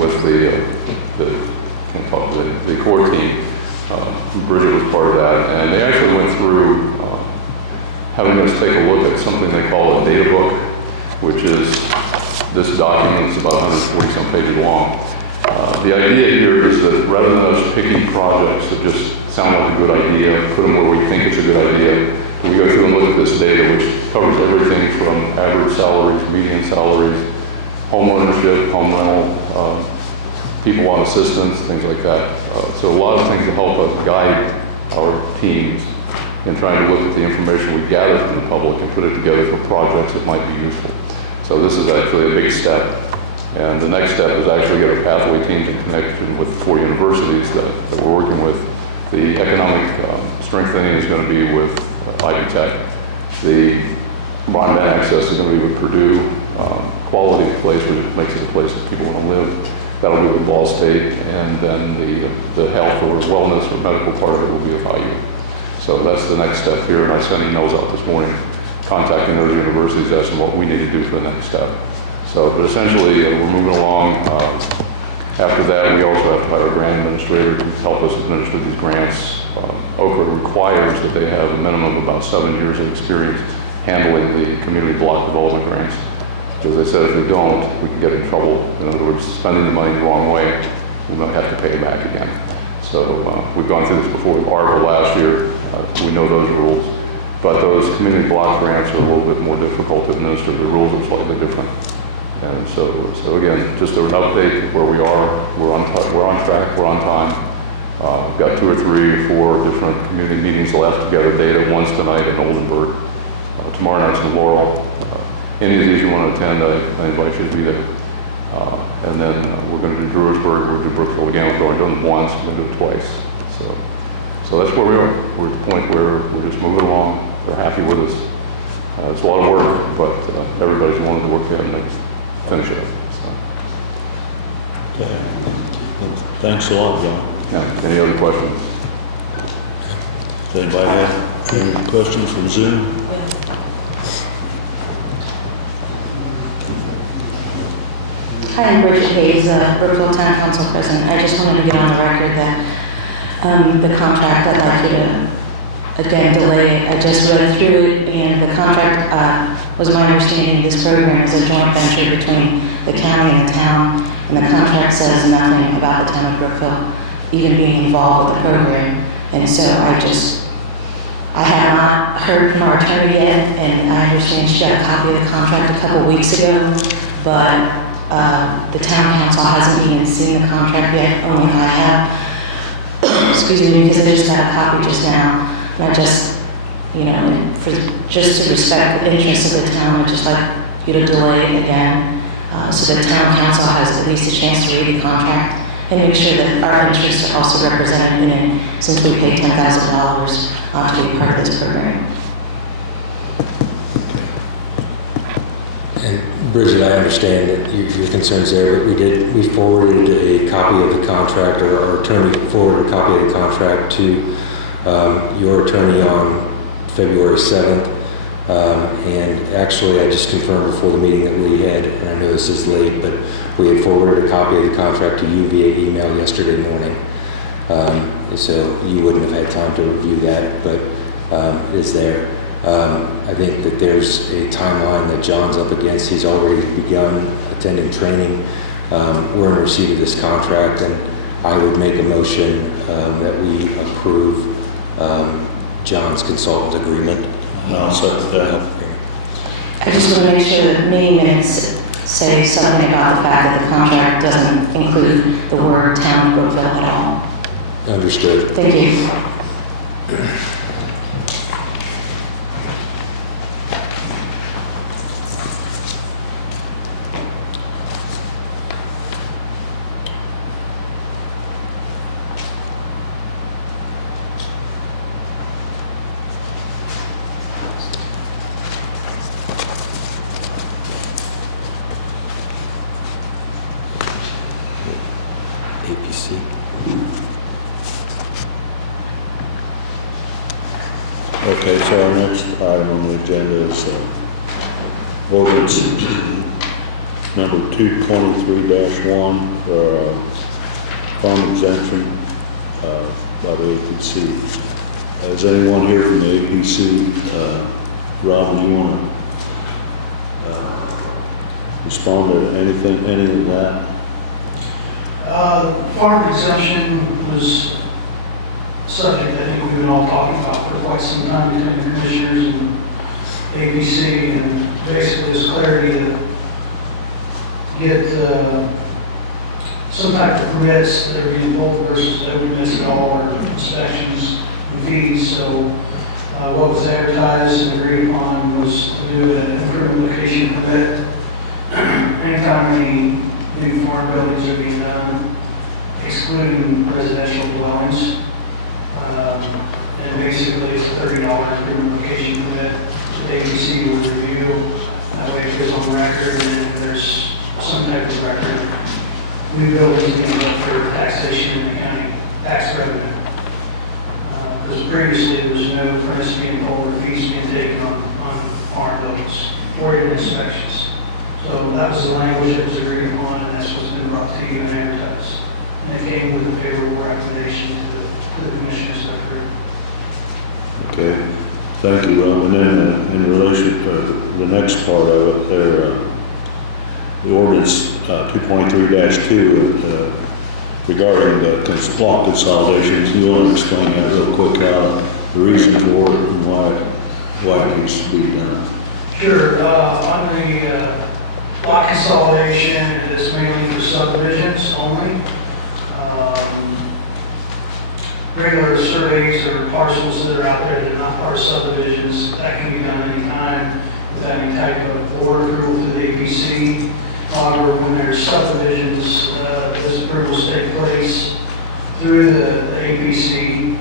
with the core team. Bridget was part of that, and they actually went through having us take a look at something they call a data book, which is this document. It's about 140 some pages long. The idea here is that rather than us picking projects that just sound like a good idea, put them where we think it's a good idea, we go through and look at this data, which covers everything from average salaries, median salaries, home ownership, home rental, people on assistance, things like that. So a lot of things to help us guide our teams in trying to look at the information we gather from the public and put it together for projects that might be useful. So this is actually a big step. And the next step is actually get our pathway teams in connection with 4 universities that we're working with. The economic strengthening is going to be with Ivy Tech. The broadband access is going to be with Purdue. Quality of place, which makes it a place that people want to live. That'll be with Ball State. And then the health or wellness or medical part of it will be with IU. So that's the next step here. And I sent emails out this morning contacting those universities, asking what we need to do for the next step. So, but essentially, we're moving along. After that, we also have to hire a grant administrator to help us administer these grants. OCRA requires that they have a minimum of about 7 years of experience handling the community block development grants. Because they said if they don't, we can get in trouble. In other words, spending the money the wrong way, we might have to pay it back again. So we've gone through this before with ARPA last year. We know those rules. But those community block grants are a little bit more difficult to administer. The rules are slightly different. And so again, just an update of where we are. We're on track. We're on time. We've got 2 or 3 or 4 different community meetings left to gather data. One's tonight in Oldenburg. Tomorrow night's in Laurel. Any of these you want to attend, I invite you to be there. And then we're going to do Druidsburg. We're going to do Brookville again. We've already done it once. We're going to do it twice. So that's where we are. We're at the point where we're just moving along. They're happy with us. It's a lot of work, but everybody's willing to work together and finish it up. So. Okay. Well, thanks a lot, John. Yeah. Any other questions? Does anybody have any questions from Zoom? Hi, I'm Bridget Hayes, Brookville Town Council President. I just wanted to get on the record that the contract, I'd like you to, again, delay it. I just read through it, and the contract was my understanding this program is a joint venture between the county and the town, and the contract says nothing about the town of Brookville even being involved with the program. And so I have not heard from our attorney yet, and I understand she got a copy of the contract a couple weeks ago, but the town council hasn't even seen the contract yet, only I have. Excuse me, because I just got a copy just now. And I just, just to respect the interests of the town, I'd just like you to delay it again, so the town council has at least a chance to read the contract and make sure that our interests are also represented in it, since we pay $10,000 to be part of this program. And Bridget, I understand that your concerns there, but we forwarded a copy of the contract, or our attorney forwarded a copy of the contract to your attorney on February 7th. And actually, I just confirmed before the meeting that we had, and I know this is late, but we had forwarded a copy of the contract to you via email yesterday morning. So you wouldn't have had time to review that, but it's there. I think that there's a timeline that John's up against. He's already begun attending training. We're in receipt of this contract, and I would make a motion that we approve John's consultant agreement. I'll second that. I just want to make sure that meeting minutes say something about the fact that the contract doesn't include the word Town of Brookville at all. Understood. Thank you. APC. Okay, so our next item on the agenda is ordinance number 223-1 for farm exemption by the APC. Is anyone here from the APC? Rob, do you want to respond to any of that? Farm exemption was subject I think we've been all talking about for quite some time between the commissioners and ABC, and basically there's clarity to get some type of permits that are being pulled versus no permits at all, or inspections and fees. So what was advertised and agreed upon was to do an improvement location permit anytime any new farm buildings are being done, excluding residential dwellings. And basically it's a $30 improvement location permit that the ABC will review. That way it goes on record, and there's some type of record. New buildings being built for taxation in the county tax revenue. Because previously there was no permits being pulled or fees being taken on farm buildings or even inspections. So that was the language that was agreed upon, and that's what's been brought to you and advertised. And it came with a favorable recommendation to the commissioners that approved. Okay, thank you, Rob. And then in relation to the next part of it, there, the ordinance 223-2 regarding the block consolidations. You want to explain that real quick, the reason for it and why it needs to be done? Sure. On the lot consolidation, it's mainly for subdivisions only. Regular surveys or parcels that are out there that are not part of subdivisions, that can be done anytime without any type of board approval through the APC. However, when there's subdivisions, those approvals take place through the APC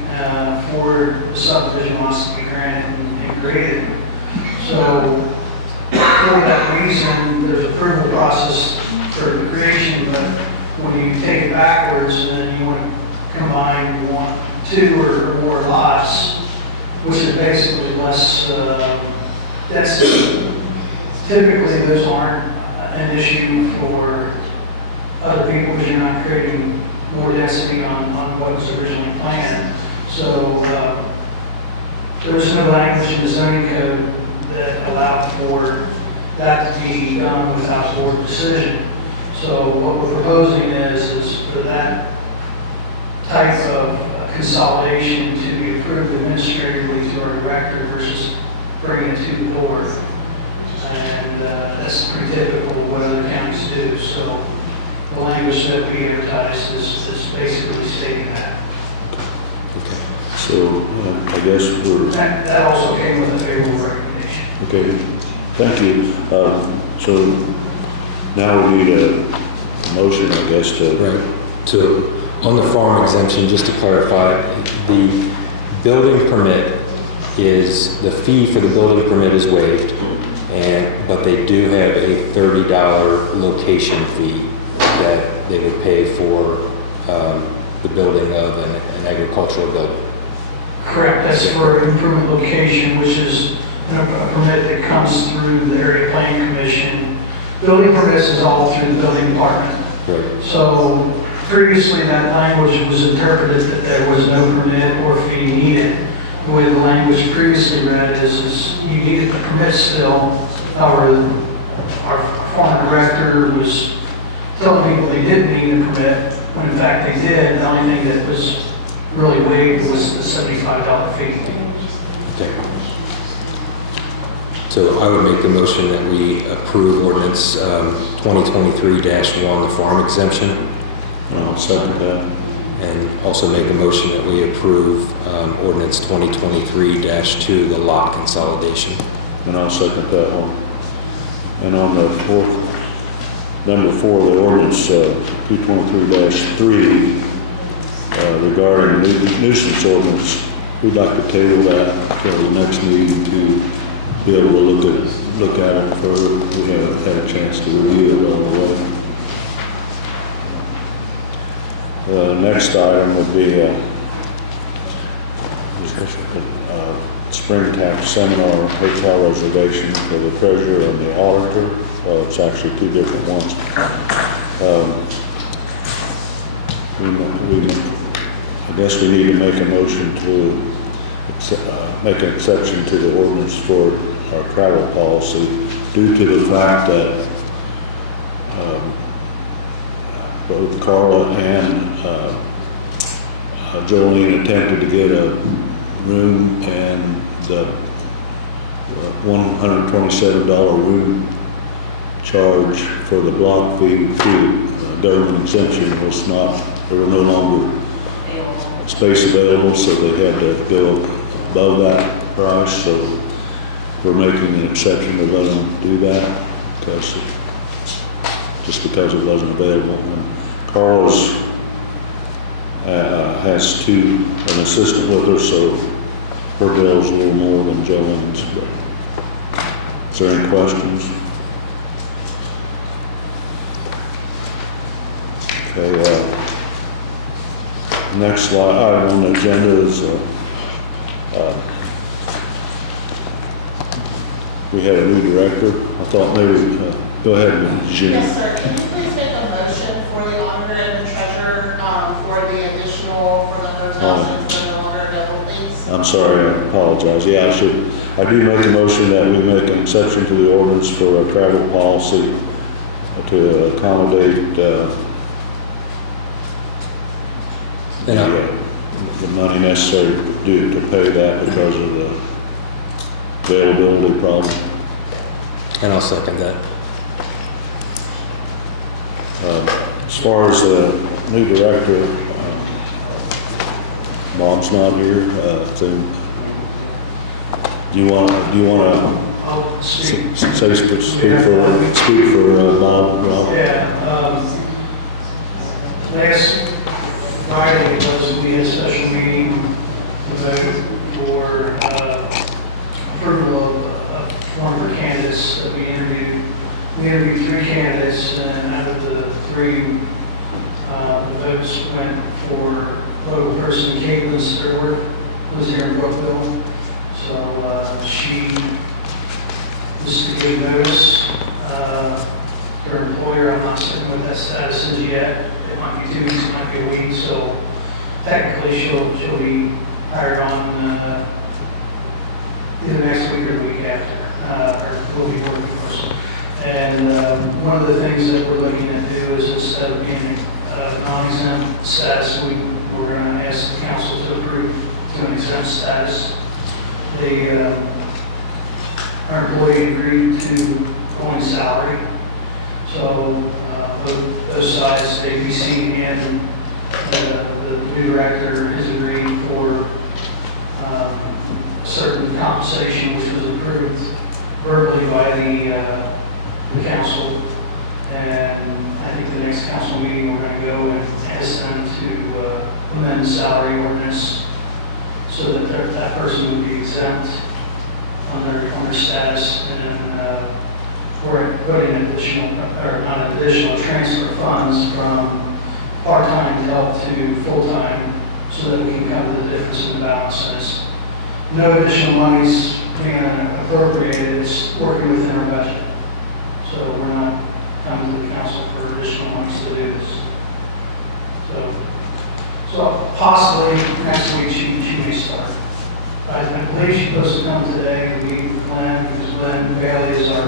for the subdivision lots to be granted and created. So for that reason, there's an approval process for the creation, but when you take it backwards and then you want to combine, you want 2 or more lots, which is basically less density. Typically, those aren't an issue for other people because you're not creating more density on what was originally planned. So there's no language in the zoning code that allowed for that to be done without board decision. So what we're proposing is for that type of consolidation to be approved administratively to our director versus bringing it to the board. And that's pretty typical of what other counties do. So the language that we advertised is basically stating that. Okay. So I guess that also came with a favorable recommendation. Okay, thank you. So now we need a motion, I guess, to... Right. So on the farm exemption, just to clarify, the building permit is, the fee for the building permit is waived, but they do have a $30 location fee that they would pay for the building of an agricultural building. Correct, that's for improvement location, which is a permit that comes through the area planning commission. Building permits is all through the building department. Right. So previously that language was interpreted that there was no permit or fee needed. The way the language previously read is you needed the permit still. Our former director was telling people they didn't need a permit, when in fact they did. The only thing that was really waived was the $75 fee. Okay. So I would make the motion that we approve ordinance 2023-1, the farm exemption. I'll second that. And also make a motion that we approve ordinance 2023-2, the lot consolidation. And I'll second that one. And on the number 4, the ordinance 223-3 regarding the nuisance ordinance, we'd like to table that for the next meeting to be able to look at it further. We haven't had a chance to review it all the way. The next item would be spring tax seminar hotel reservation for the treasurer and the auditor. Well, it's actually two different ones. I guess we need to make a motion to make an exception to the ordinance for our travel policy due to the fact that both Carla and Jolene attempted to get a room, and the $127 room charge for the block fee government exemption was not, there were no longer space available, so they had to go above that price. So we're making an exception to let them do that because it wasn't available. And Carl's has an assistant with her, so her bill's a little more than Jolene's. But is there any questions? Okay. Next item on the agenda is we have a new director. I thought maybe go ahead, Jim. Yes, sir. Can you please make a motion for the auditor and the treasurer for the additional, for the $100,000 for the longer available, please? I'm sorry, I apologize. Yeah, I do make a motion that we make an exception to the ordinance for a travel policy to accommodate the money necessary to pay that because of the availability problem. And I'll second that. As far as the new director, Bob's not here. So do you want I'll to speak. speak for Bob? Rob? Yeah, last Friday we had a special meeting to vote for approval of one of the candidates that we interviewed. We interviewed 3 candidates, and out of the 3, the votes went for local person Kaitlin Sterwerf, who's here in Brookville. So she just to give notice. Her employer, I'm not certain what that status is yet. It might be 2 weeks, it might be a week. So technically, she'll be hired on either next week or the week after, or will be working for us. And one of the things that we're looking to do is instead of being non-exempt status, we're going to ask the council to approve to an exempt status. Our employee agreed to going salary. So both sides, ABC and the new director, has agreed for certain compensation, which was approved verbally by the council. And I think the next council meeting, we're going to go and ask them to amend the salary ordinance so that that person would be exempt on their status, and then we're putting additional transfer funds from part-time help to full-time so that we can cover the difference in the balances. No additional monies being appropriated, it's working within our budget. So we're not coming to the council for additional monies to do this. So possibly next week she may start. I believe she's supposed to come today and meet with Glenn, because Glenn Bailey is our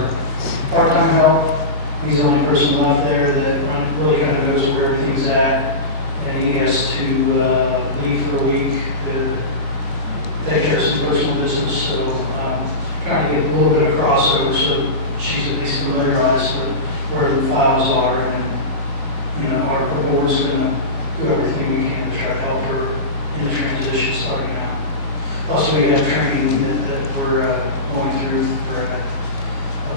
part-time help. He's the only person left there that really kind of knows where everything's at, and he has to leave for a week to take care of some personal business. So trying to get a little bit of crossover so she's at least familiarized with where the files are, and our board's going to do everything we can to try to help her in the transition starting out. Plus, we have training that we're going through for a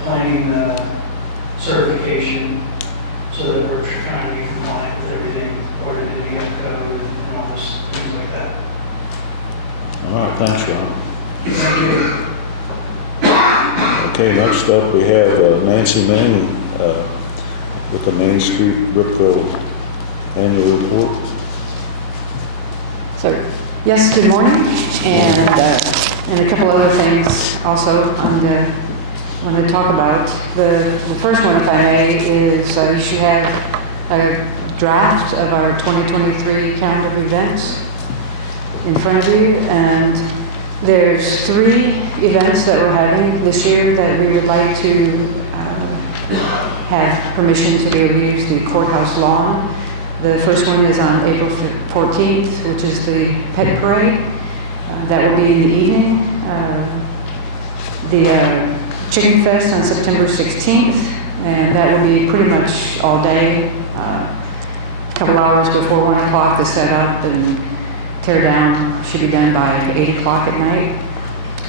planning certification, so that we're trying to be compliant with everything, according to the code and all those things like that. All right, thanks, Ron. Thank you. Okay, next up we have Nancy Manning with the Main Street Brookville Annual Report. So, yes, good morning, and a couple other things also on the want to talk about. The first one, if I may, is you should have a draft of our 2023 calendar of events in front of you. And there's 3 events that we're having this year that we would like to have permission to be able to use the courthouse lawn. The first one is on April 14th, which is the pet parade. That will be in the evening. The Chicken Fest on September 16th, and that will be pretty much all day. A couple hours before 1 o'clock to set up and tear down. Should be done by 8 o'clock at night.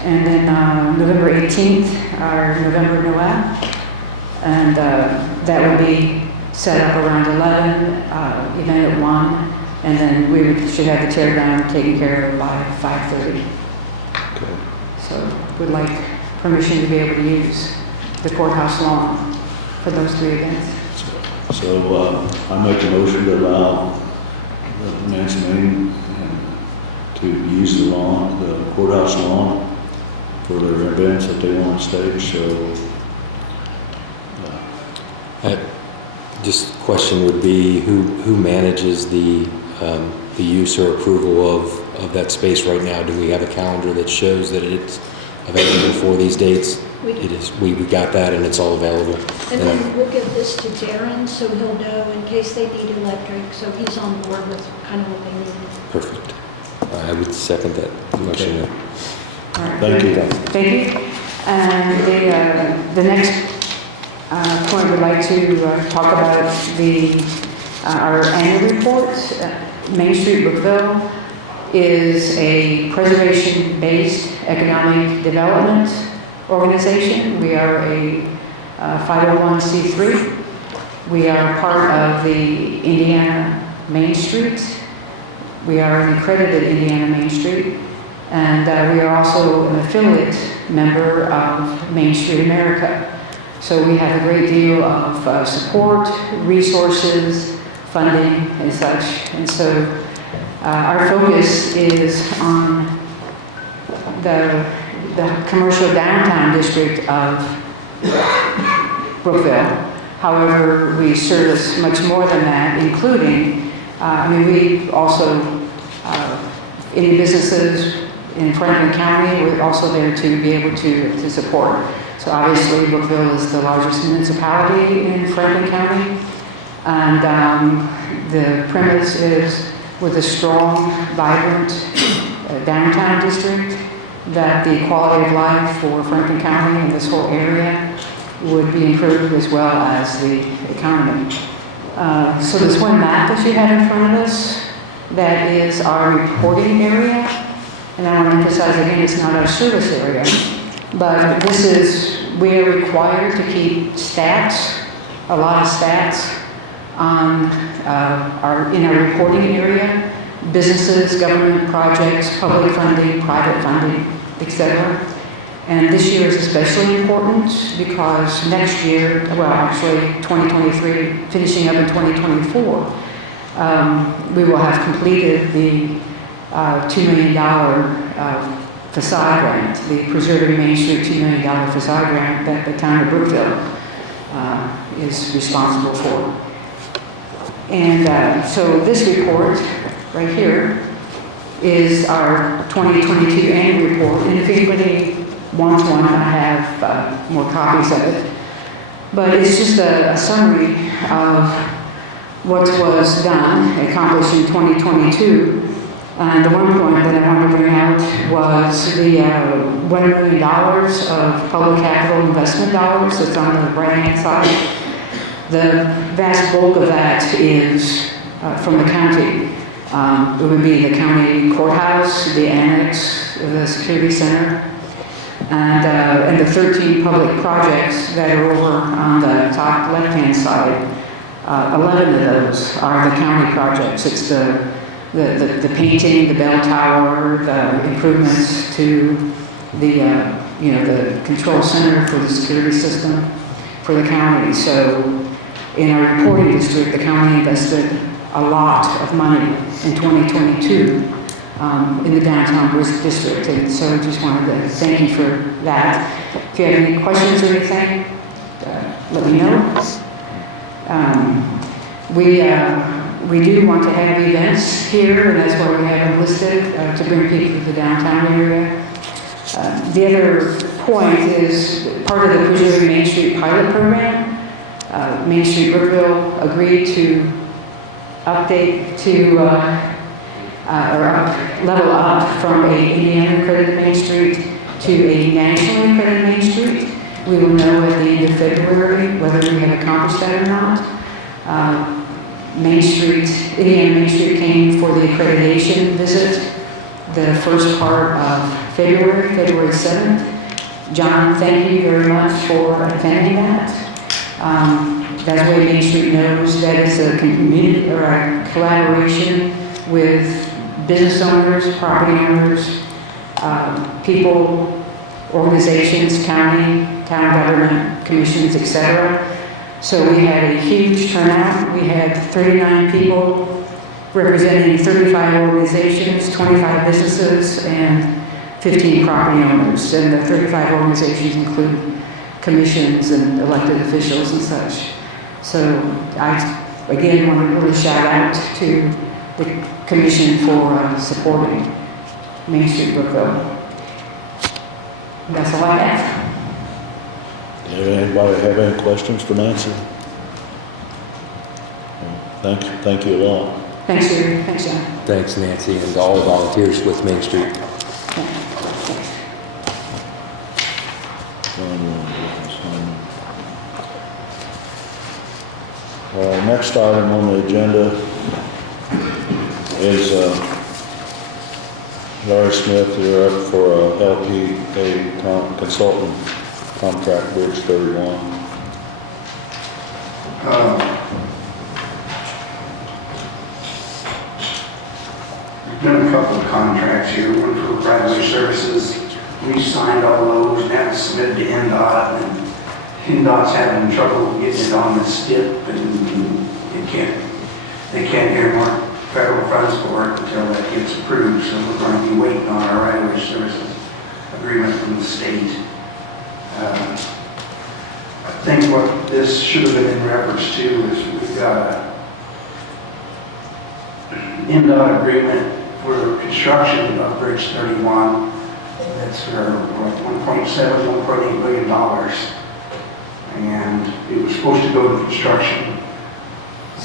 And then November 18th, our November Noel. And that would be set up around 11, event at 1. And then we should have the tear down taken care of by 5:30. Okay. So we'd like permission to be able to use the courthouse lawn for those 3 events. So I make a motion to allow Nancy Main to use the lawn, the courthouse lawn, for their events that they want to stage. So Just question would be, who manages the use or approval of that space right now? Do we have a calendar that shows that it's available for these dates? We do. It is. We got that and it's all available. And then we'll give this to Darren, so he'll know in case they need electric, so he's on board with kind of what they need. Perfect. I would second that motion. All right. thank you. Thank you. And the next point we'd like to talk about our annual report. Main Street Brookville is a preservation-based economic development organization. We are a 501c3. We are part of the Indiana Main Street. We are an accredited Indiana Main Street. And we are also an affiliate member of Main Street America. So we have a great deal of support, resources, funding, and such. And so our focus is on the commercial downtown district of Brookville. However, we service much more than that, including, we also, any businesses in Franklin County, we're also there to be able to support. So obviously, Brookville is the largest municipality in Franklin County. And the premise is with a strong, vibrant downtown district, that the quality of life for Franklin County and this whole area would be improved, as well as the economy. So this one map that you had in front of us, that is our reporting area. And I want to emphasize again, it's not our service area, but this is, we are required to keep stats, a lot of stats on in our reporting area, businesses, government projects, public funding, private funding, etc. And this year is especially important because next year, well actually 2023, finishing up in 2024, we will have completed the $2 million facade grant, the Preserving Main Street $2 million facade grant that the Town of Brookville is responsible for. And so this report right here is our 2022 annual report. And if anybody wants one, I have more copies of it. But it's just a summary of what was done, accomplished in 2022. And the one point that I wanted to bring out was the $1 million of public capital investment dollars that's on the right-hand side. The vast bulk of that is from the county. It would be the county courthouse, the annex, the security center, and the 13 public projects that are over on the top left-hand side. 11 of those are the county projects. It's the painting, the bell tower, the improvements to the control center for the security system for the county. So in our reporting district, the county invested a lot of money in 2022 in the downtown district. And so just wanted to thank you for that. If you have any questions or anything, let me know. We do want to have events here, and that's why we have them listed, to bring people to the downtown area. The other point is part of the Preserving Main Street pilot program. Main Street Brookville agreed to update to, level up from a Indiana accredited Main Street to a nationally accredited Main Street. We will know at the end of February whether we have accomplished that or not. Indiana Main Street came for the accreditation visit the first part of February 7th. John, thank you very much for attending that. That way Main Street knows that it's a community or a collaboration with business owners, property owners, people, organizations, county government, commissions, etc. So we had a huge turnout. We had 39 people representing 35 organizations, 25 businesses, and 15 property owners. And the 35 organizations include commissions and elected officials and such. So I, again, want to really shout out to the commission for supporting Main Street Brookville. That's all I have. Anybody have any questions for Nancy? Thank you a lot. Thanks, Jerry. Thanks, John. Thanks, Nancy, and all the volunteers with Main Street. Next item on the agenda is Larry Smith. You're up for a LPA consultant contract, Bridge 31. There's been a couple of contracts here, one for right-of-way services. We signed all those, and that was submitted to NDOT, and NDOT's having trouble getting it on the STIP, and they can't earmark federal funds for it until that gets approved, so we're going to be waiting on our right-of-way services agreement from the state. I think what this should have been in reference to is we've got an NDOT agreement for construction of Bridge 31. That's for $1.8 billion. And it was supposed to go to construction,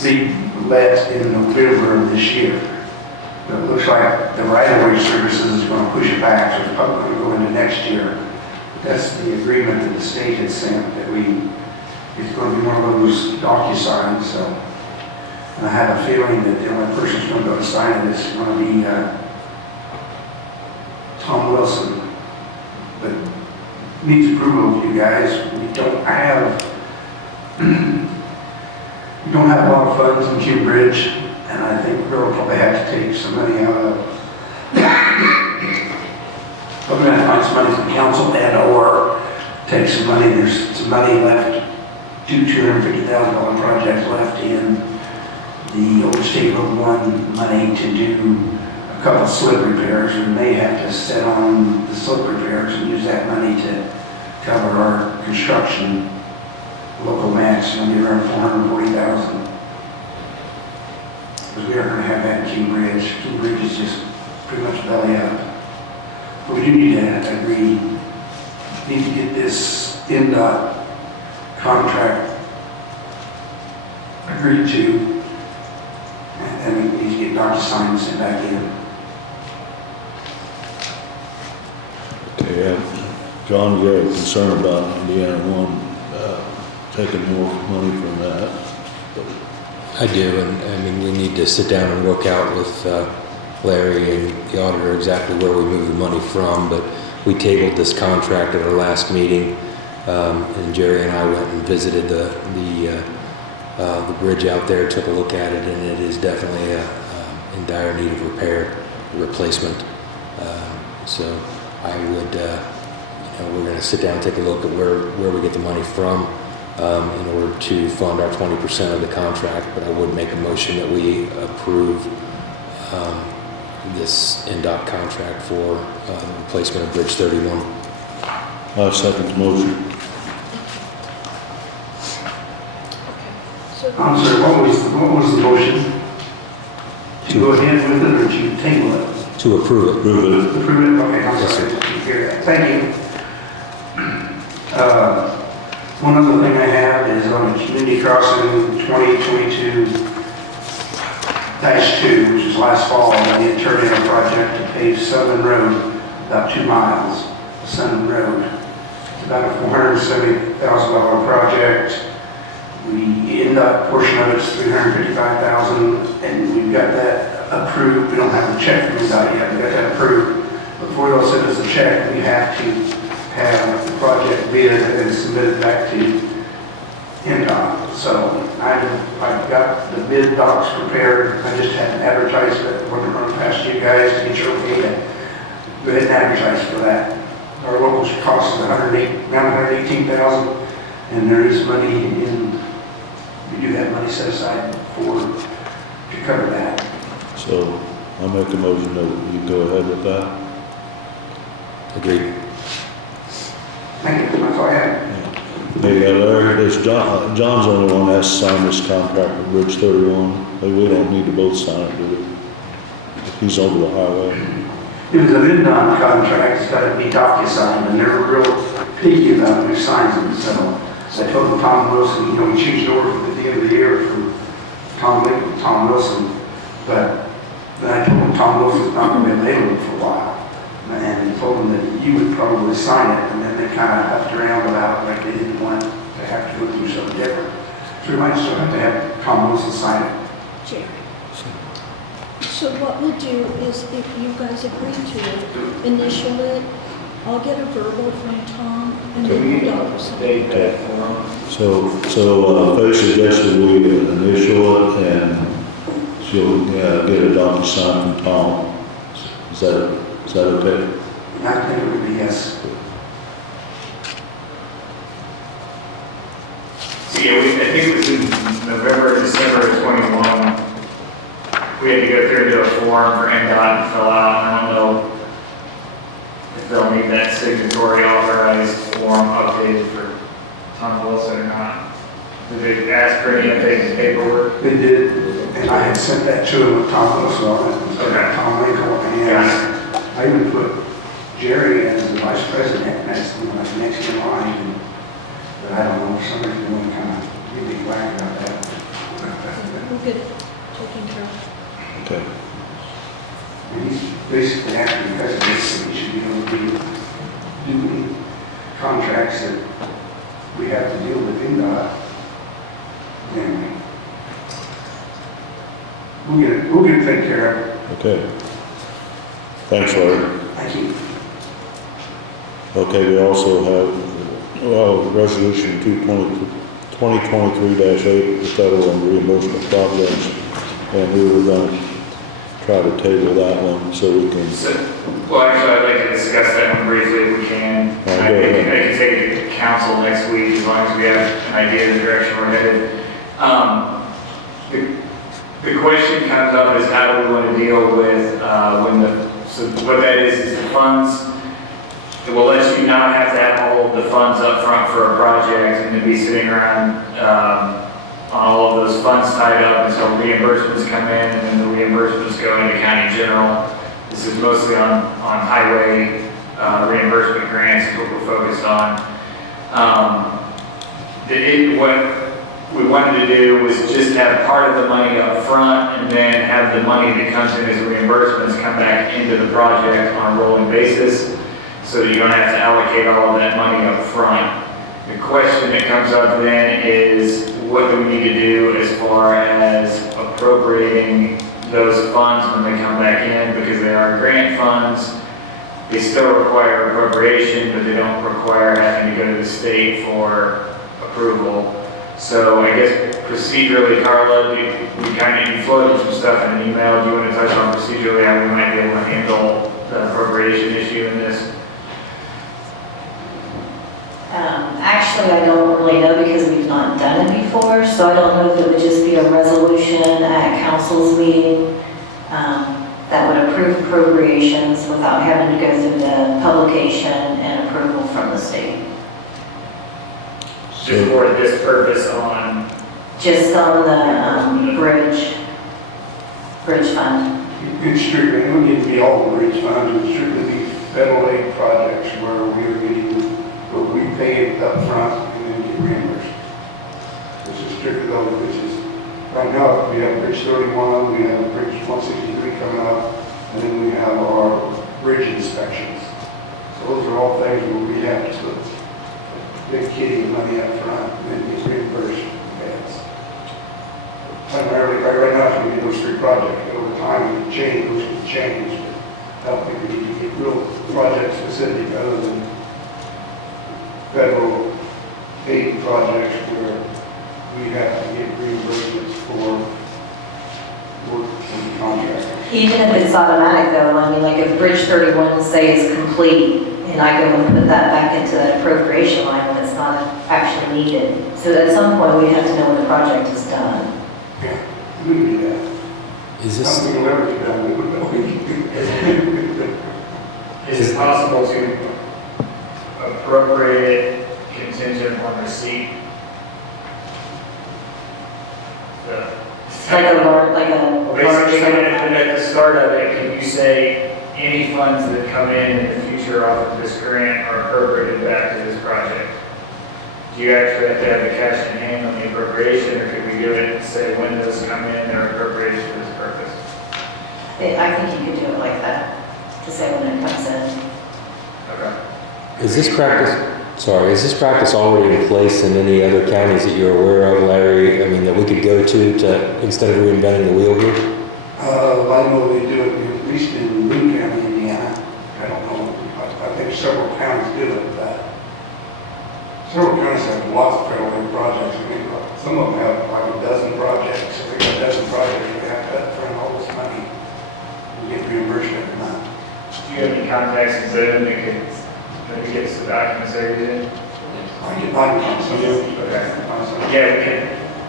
be let in November of this year. But it looks like the right-of-way services is going to push it back, so it's probably going to go into next year. That's the agreement that the state has sent, that it's going to be one of those docu-signs, so. And I have a feeling that the only person who's going to go to sign it is going to be Tom Wilson. But needs approval of you guys. We don't have a lot of funds in Q Bridge, and I think we'll probably have to take some money out of we're going to have to find some money from council and or take some money. There's some money left, $250,000 projects left in the old State Road 1 money to do a couple slip repairs. We may have to set on the slip repairs and use that money to cover our construction local match. It's going to be around $440,000. Because we are going to have that in King Bridge. King Bridge is just pretty much belly up. But we do need to agree, need to get this NDOT contract agreed to, and then we need to get DocuSign sent back in. Okay, John, you got a concern about Indiana 1 taking more money from that? I do, and I mean, we need to sit down and work out with Larry and the auditor exactly where we move the money from, but we tabled this contract at our last meeting, and Jerry and I went and visited the bridge out there, took a look at it, and it is definitely in dire need of repair, replacement. So I would, we're going to sit down and take a look at where we get the money from in order to fund our 20% of the contract, but I would make a motion that we approve this NDOT contract for replacement of Bridge 31. I second the motion. So I'm sorry, what was the motion? To go ahead with it or to table it? To approve it. Approve it. Approve it? Okay, I'm Yes, sorry. sir. I didn't hear that. Thank you. One other thing I have is on the community crossing 2022-2, which is last fall, I did turn in a project to pave Southern Road, about 2 miles of Southern Road. It's about a $470,000 project. We end up, portion of it's $355,000, and we've got that approved. We don't have the check from that yet, we got that approved. Before they'll send us a check, we have to have the project bid and submitted back to NDOT. So I've got the bid docs prepared. I just hadn't advertised it. Wanted to run past you guys to get your okay to go ahead and advertise for that. Our local cost is around $118,000, and there is money in. We do have money set aside to cover that. So I'll make a motion that you go ahead with that. Agreed. Thank you. That's all I have. Hey, Larry, there's John's the only one that has to sign this contract with Bridge 31. But we don't need to both sign it, do we? He's over the highway. It was a VINDOT contract. It's got to be DocuSigned, and they're real picky about who signs them. So I told Tom Wilson, we changed over at the end of the year from Tom Lincoln to Tom Wilson. But then I told him Tom Wilson's not going to be available for a while. And told them that you would probably sign it, and then they kind of huffed around about it, like they didn't want to have to go through something different. So we might still have to have Tom Wilson sign it. Jerry. So what we'll do is if you guys agree to it, initial it, I'll get a verbal from Tom and then we'll DocuSign. Okay. So Faye suggested we initial it and she'll get a DocuSign from Tom. Is that okay? I think it would be yes. So yeah, I think it was in November, December of 21, we had to go through and do a form for NDOT and fill out. I don't know if they'll need that signatory authorized form updated for Tom Wilson or not. Did they ask for any updated paperwork? They did, and I had sent that to him with Tom Wilson on it, instead of Tom Lincoln. And I even put Jerry as the vice president next in line, but I don't know, for some reason, they kind of really whack about that. We'll get it taken care of. Okay. And he's basically acting president, so he should be able to do any contracts that we have to deal with NDOT. Anyway, we'll get it taken care of. Okay. Thanks, Larry. Thank you. Okay, we also have, resolution 2023-8, the federal and reimbursement projects. And we were going to try to table that one so we can. Well, actually, I'd like to discuss that one briefly if we can. Go I ahead. can take it to council next week as long as we have an idea of the direction we're headed. The question comes up is how do we want to deal with so what that is the funds. It will let you not have to have all of the funds up front for a project and to be sitting around on all of those funds tied up until reimbursements come in, and then the reimbursements go into county general. This is mostly on highway reimbursement grants is what we're focused on. What we wanted to do was just have part of the money up front and then have the money that comes in as reimbursements come back into the project on a rolling basis so that you don't have to allocate all of that money up front. The question that comes up then is what do we need to do as far as appropriating those funds when they come back in, because they are grant funds. They still require appropriation, but they don't require having to go to the state for approval. So I guess procedurally, Carla, we kind of floated some stuff in an email. Do you want to touch on procedurally how we might be able to handle the appropriation issue in this? Actually, I don't really know because we've not done it before, so I don't know if it would just be a resolution at council's meeting that would approve appropriations without having to go through the publication and approval from the state. Just for this purpose on, Just on the bridge fund. It's strictly, it wouldn't need to be all the bridge funds, it would strictly be federal aid projects where we are getting, where we pay it up front and then get reimbursed. This is strictly those, which is, right now, we have Bridge 31, we have Bridge 163 coming up, and then we have our bridge inspections. So those are all things where we have to put big kitty money up front and then get reimbursed from feds. Primarily, right now, it's going to be those three projects. Over time, we can change, those can change, but I don't think we need to get real project specific other than federal aid projects where we have to get reimbursements for work from the contractors. Even if it's automatic though, I mean, like if Bridge 31 say is complete, and I go and put that back into that appropriation line when it's not actually needed. So at some point, we have to know when the project is done. Yeah, we can do that. Is this, Something will ever get done, we would know we can do that. is it possible to appropriate it contingent on receipt? Like a large, Well, basically, at the start of it, can you say any funds that come in the future off of this grant are appropriated back to this project? Do you actually have to have the cash in hand on the appropriation, or could we do it and say when those come in, they're appropriated for this purpose? I think you could do it like that, to say when it comes in. Okay. is this practice already in place in any other counties that you're aware of, Larry? I mean, that we could go to instead of reinventing the wheel here? I know they do it, at least in Boone County, Indiana. I don't know, I think several counties do it, but several counties have lots of federal aid projects. I mean, some of them have like a dozen projects. If they got a dozen projects, we have to upfront all this money and get reimbursed every month. Do you have any contacts in Boone that could maybe get us the documents there using? I can find some. Okay. Find some. Yeah, we can,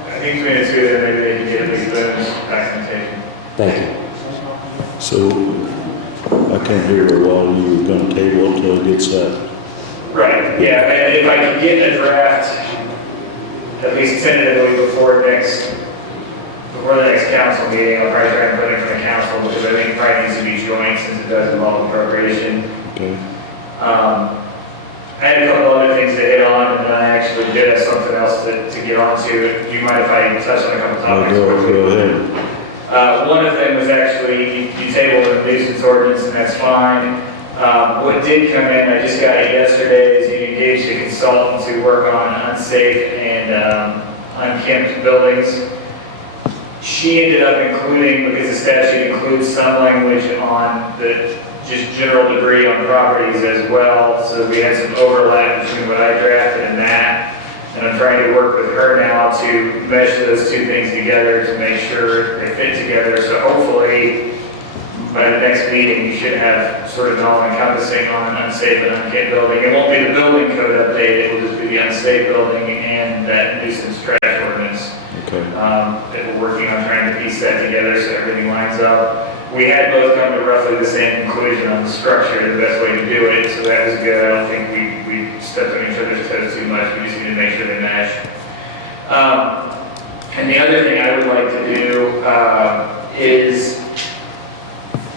I think between the two, then maybe they can get at least Boone's documentation. Thank you. So I can't hear her while you were going to table until it gets that. Right, yeah, and if I could get a draft, at least tentatively before the next council meeting, I'll probably try and put it in for the council, because I think it probably needs to be joint since it does involve appropriation. Okay. I had a couple other things to hit on, and then I actually did have something else to get onto. Do you mind if I touch on a couple topics? Go ahead. One of them was actually, you tabled a nuisance ordinance, and that's fine. What did come in, I just got it yesterday, is you engaged a consultant to work on unsafe and unkempt buildings. She ended up including, because the statute includes some language on the just general debris on properties as well, so we had some overlap between what I drafted and that. And I'm trying to work with her now to mesh those two things together to make sure they fit together. So hopefully, by the next meeting, you should have sort of an all-encompassing on unsafe and unkept building. It won't be the building code update, it will just be the unsafe building and that nuisance trash ordinance. Okay. That we're working on trying to piece that together so everything lines up. We had both come to roughly the same conclusion on the structure, the best way to do it, so that was good. I don't think we stepped on each other's toes too much, we just need to make sure they mesh. And the other thing I would like to do is,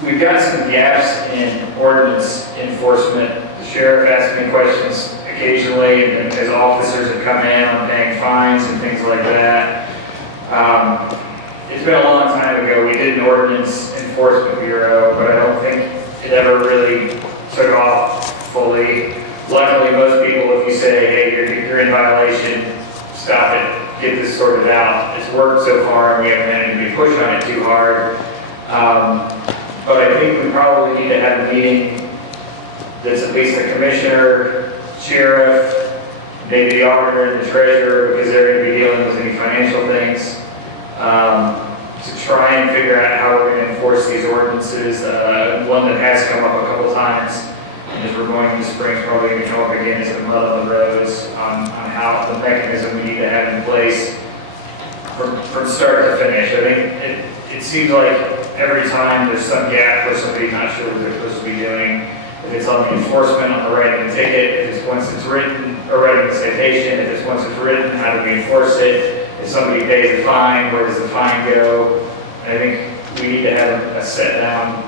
we've got some gaps in ordinance enforcement. The sheriff asks me questions occasionally, and as officers have come in on paying fines and things like that. It's been a long time ago, we did an ordinance enforcement bureau, but I don't think it ever really took off fully. Luckily, most people, if you say, hey, you're in violation, stop it, get this sorted out. It's worked so far, and we haven't had anybody push on it too hard. But I think we probably need to have a meeting that's at least the commissioner, sheriff, maybe the auditor and the treasurer, because they're going to be dealing with any financial things, to try and figure out how we're going to enforce these ordinances. One that has come up a couple times, and as we're going into spring, is probably going to come up again, is the mud on the roads, on how the mechanism we need to have in place from start to finish. I think it seems like every time there's some gap where somebody's not sure what they're supposed to be doing. If it's on the enforcement, on the writing the ticket, if it's once it's written, or writing the citation, if it's once it's written, how do we enforce it? If somebody pays a fine, where does the fine go? I think we need to have a set down.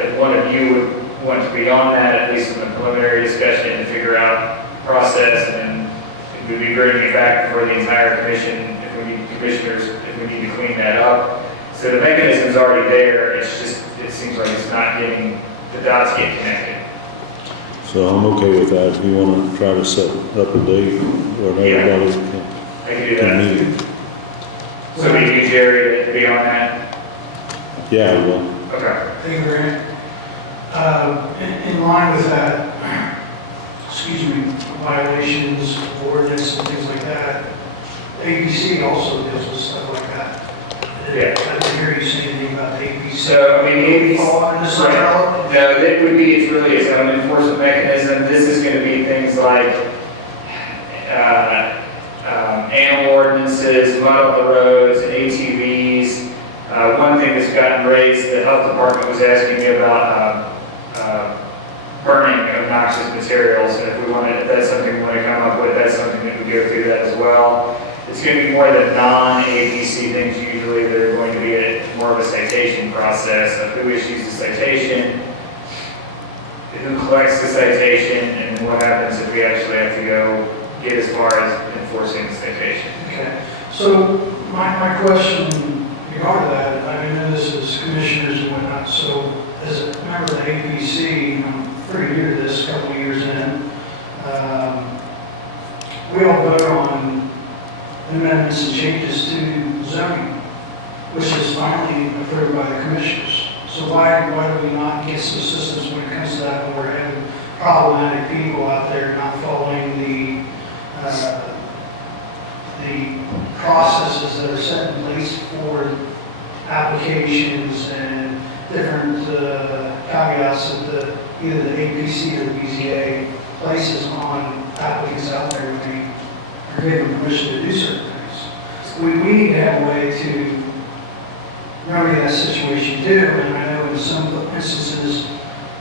If one of you would want to be on that, at least in the preliminary discussion, to figure out process, and it would be bringing it back before the entire commission, if we need commissioners, if we need to clean that up. So the mechanism's already there, it's just, it seems like it's not getting, the dots get connected. So I'm okay with that. If you want to try to set up a date where everybody I can do can that. meet. So we need Jerry to be on that? Yeah, well, Okay. Hey, Grant, in line with that, excuse me, violations, of ordinance and things like that, ABC also deals with stuff like that. Yeah. I didn't hear you say anything about ABC. So, I mean, ABC. Fall under this umbrella? No, that would be, it's really its own enforcement mechanism. This is going to be things like animal ordinances, mud on the roads, ATVs. One thing that's gotten raised, the health department was asking me about burning obnoxious materials. And if that's something we want to come up with, that's something that we go through that as well. It's going to be more the non-ABC things usually that are going to be more of a citation process of who issues the citation, who collects the citation, and then what happens if we actually have to go get as far as enforcing the citation. Okay, so my question regarding that, I know this is commissioners and whatnot, so as a member of the APC, I'm pretty new to this, a couple of years in, we all vote on amendments and changes to zoning, which is finally approved by the commissioners. So why do we not get some assistance when it comes to that, when we're having problematic people out there not following the processes that are set in place for applications and different caveats that either the APC or the BZA places on applicants out there when they are given permission to do certain things. We need to have a way to remedy that situation too, and I know in some instances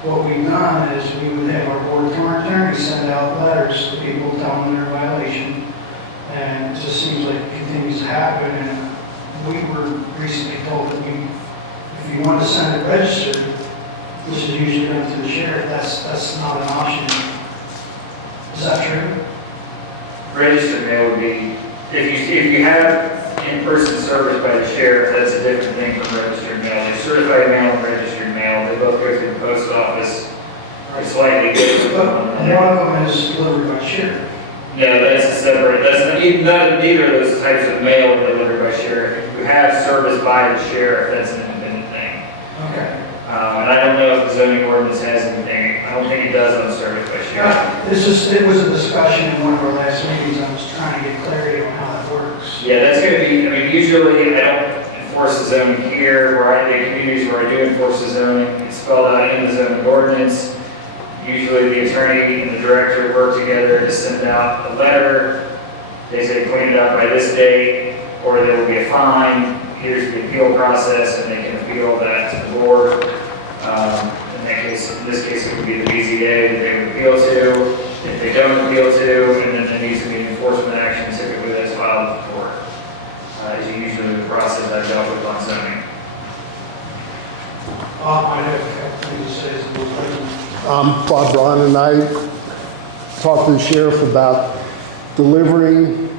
what we've done is we would have our board attorney send out letters to people telling them they're in violation, and it just seems like it continues to happen. And we were recently told that if you want to send it registered, which is usually done through the sheriff, that's not an option. Is that true? Registered mail would be, if you have in-person service by the sheriff, that's a different thing from registered mail. There's certified mail and registered mail. They both go through the post office. They're slightly different. One of them is delivered by sheriff. No, that's a separate, neither of those types of mail are delivered by sheriff. If you have service by the sheriff, that's an independent thing. Okay. And I don't know if the zoning ordinance has anything. I don't think it does on service by sheriff. It was a discussion in one of our last meetings. I was trying to get clarity on how that works. Yeah, that's going to be, I mean, usually I don't enforce the zoning here, where I, the communities where I do enforce the zoning, it's spelled out in the zoning ordinance. Usually the attorney and the director work together to send out a letter. They say clean it up by this date, or there will be a fine. Here's the appeal process, and they can appeal that to the board. In this case, it would be the BZA that they would appeal to. If they don't appeal to, and then there needs to be an enforcement action, typically that's filed with the court. Is usually the process I've dealt with on zoning. I have a couple things to say as a board president. Bob Braun, and I talked to the sheriff about delivering,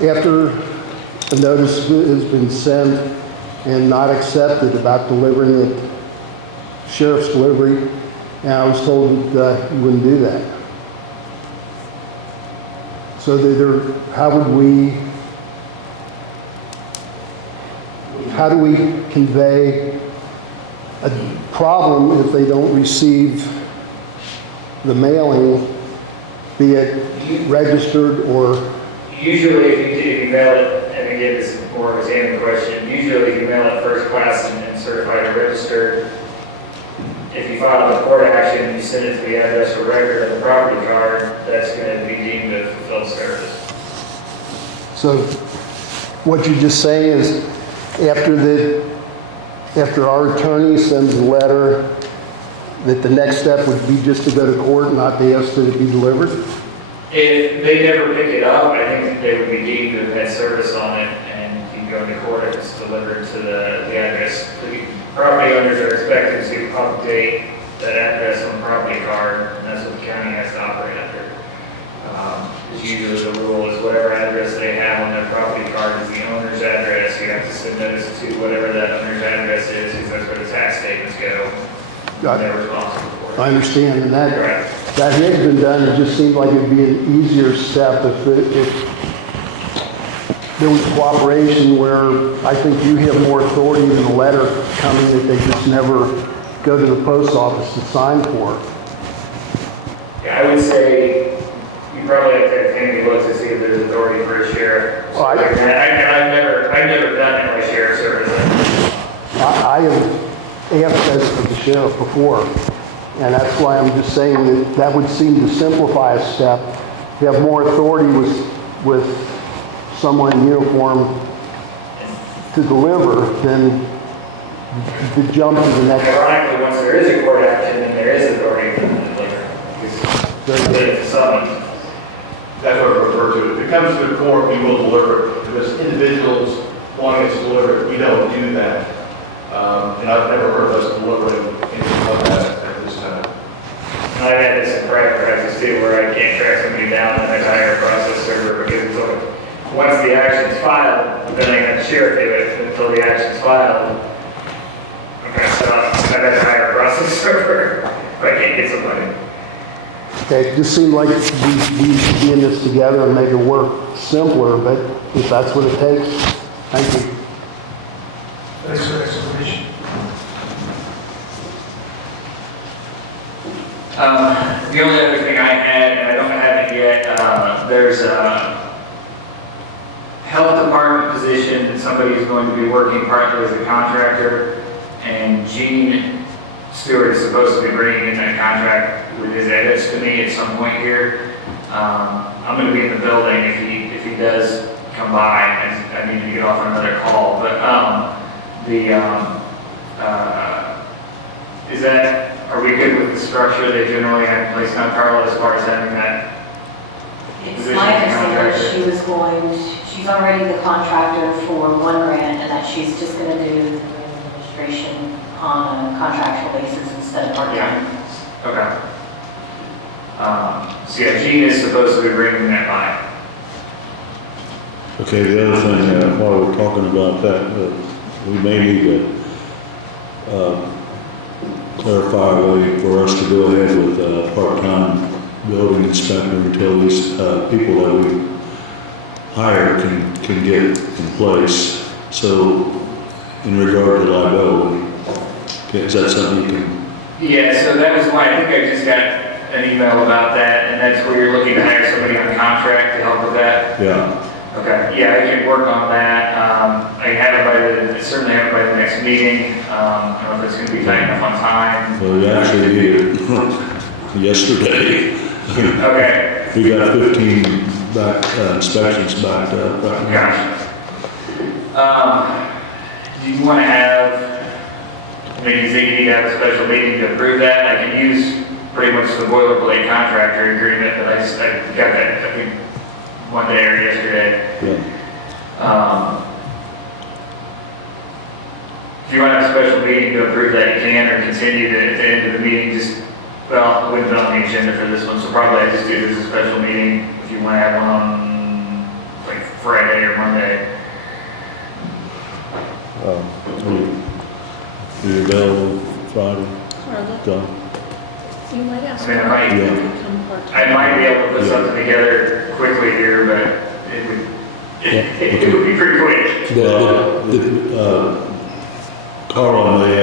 after a notice has been sent and not accepted, about delivering it, sheriff's delivery, and I was told that you wouldn't do that. So how do we convey a problem if they don't receive the mailing, be it registered or? Usually if you mail it, and again, this is more of a standard question, usually if you mail it first class and certified and registered, if you file a court action and you send it to the address or record of the property card, that's going to be deemed a fulfilled service. So what you're just saying is after our attorney sends a letter, that the next step would be just to go to court, not to ask that it be delivered? If they never pick it up, I think that they would be deemed to have had service on it, and you can go into court if it's delivered to the address. The property owners are expected to update that address on the property card, and that's what the county has to operate under. It's usually the rule is whatever address they have on their property card is the owner's address. You have to send notice to whatever that owner's address is, because that's where the tax statements go. Got it. They're responsible for it. I understand, and that Correct. has been done. It just seemed like it'd be an easier step if there was cooperation where I think you have more authority than the letter coming that they just never go to the post office to sign for. Yeah, I would say you probably have to take a look to see if there's authority for a sheriff. Oh, I've never done it with sheriff service. I have asked this of the sheriff before, and that's why I'm just saying that that would seem to simplify a step. You have more authority with someone in uniform to deliver than to jump to the next. Ironically, once there is a court action, then there is authority for them to deliver. Because it's a summons. That's what I refer to. If it comes to the court, we will deliver it. If there's individuals wanting us to deliver it, we don't do that. And I've never heard of us delivering anything like that at this time. And I've had this in private practice too, where I can't track somebody down and I hire a process server because it's like, once the action's filed, then I have the sheriff do it until the action's filed. Okay, so I've had to hire a process server if I can't get somebody. Okay, it just seemed like we should be in this together and make it work simpler, but if that's what it takes, thank you. Thanks for the explanation. The only other thing I had, and I don't have it yet, there's a health department position that somebody is going to be working partly as a contractor, and Gene Stewart is supposed to be bringing in that contract with his edits to me at some point here. I'm going to be in the building if he does come by. I need to get off on another call, but are we good with the structure they generally have in place now, Carla, as far as having that? It's my understanding she's already the contractor for one grant, and that she's just going to do the administration on a contractual basis instead of part-time. Yeah. Okay. So yeah, Gene is supposed to be bringing that by. Okay, the other thing, while we're talking about that, we may need to clarify a way for us to go ahead with a part-time building inspector until these people that we hire can get in place. So, in regard to liability, is that something you can? Yeah, so that was why I think I just got an email about that, and that's where you're looking to hire somebody on contract to help with that? Yeah. Okay, yeah, I can work on that. I certainly have it by the next meeting. I don't know if it's gonna be tight enough on time. Well, we actually did it yesterday. Okay. We got 15 inspections backed up right now. Gotcha. Do you want to have, maybe you think you need to have a special meeting to approve that? I can use pretty much the boilerplate contractor agreement that I got that, I think, one day or yesterday. Yeah. If you want to have a special meeting to approve that, you can, or continue to, at the end of the meeting, just, well, it wouldn't be on the agenda for this one, so probably I just do this as a special meeting if you want to have one on, like, Friday or Monday. Are you available Friday? Carla, John? you might ask I mean, her if Yeah. you can come part-time. I might be able to put something together quickly here, but it would be pretty quick. Carl and they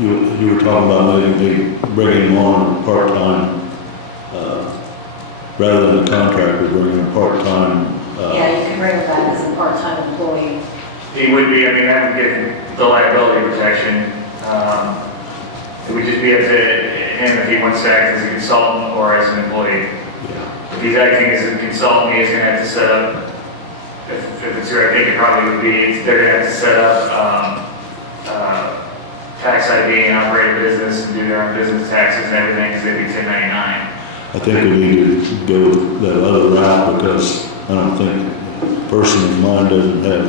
you were talking about maybe bringing on part-time, rather than a contractor, bringing a part-time. Yeah, you can bring it back as a part-time employee. He would be, I mean, that would give the liability protection. It would just be up to him if he wants to act as a consultant or as an employee. Yeah. If he's acting as a consultant, he's gonna have to set up if it's who I think it probably would be, they're gonna have to set up, tax ID and operate a business and do their own business taxes and everything, because they'd be 1099. I think we need to go that other route because I don't think the person in mind doesn't have,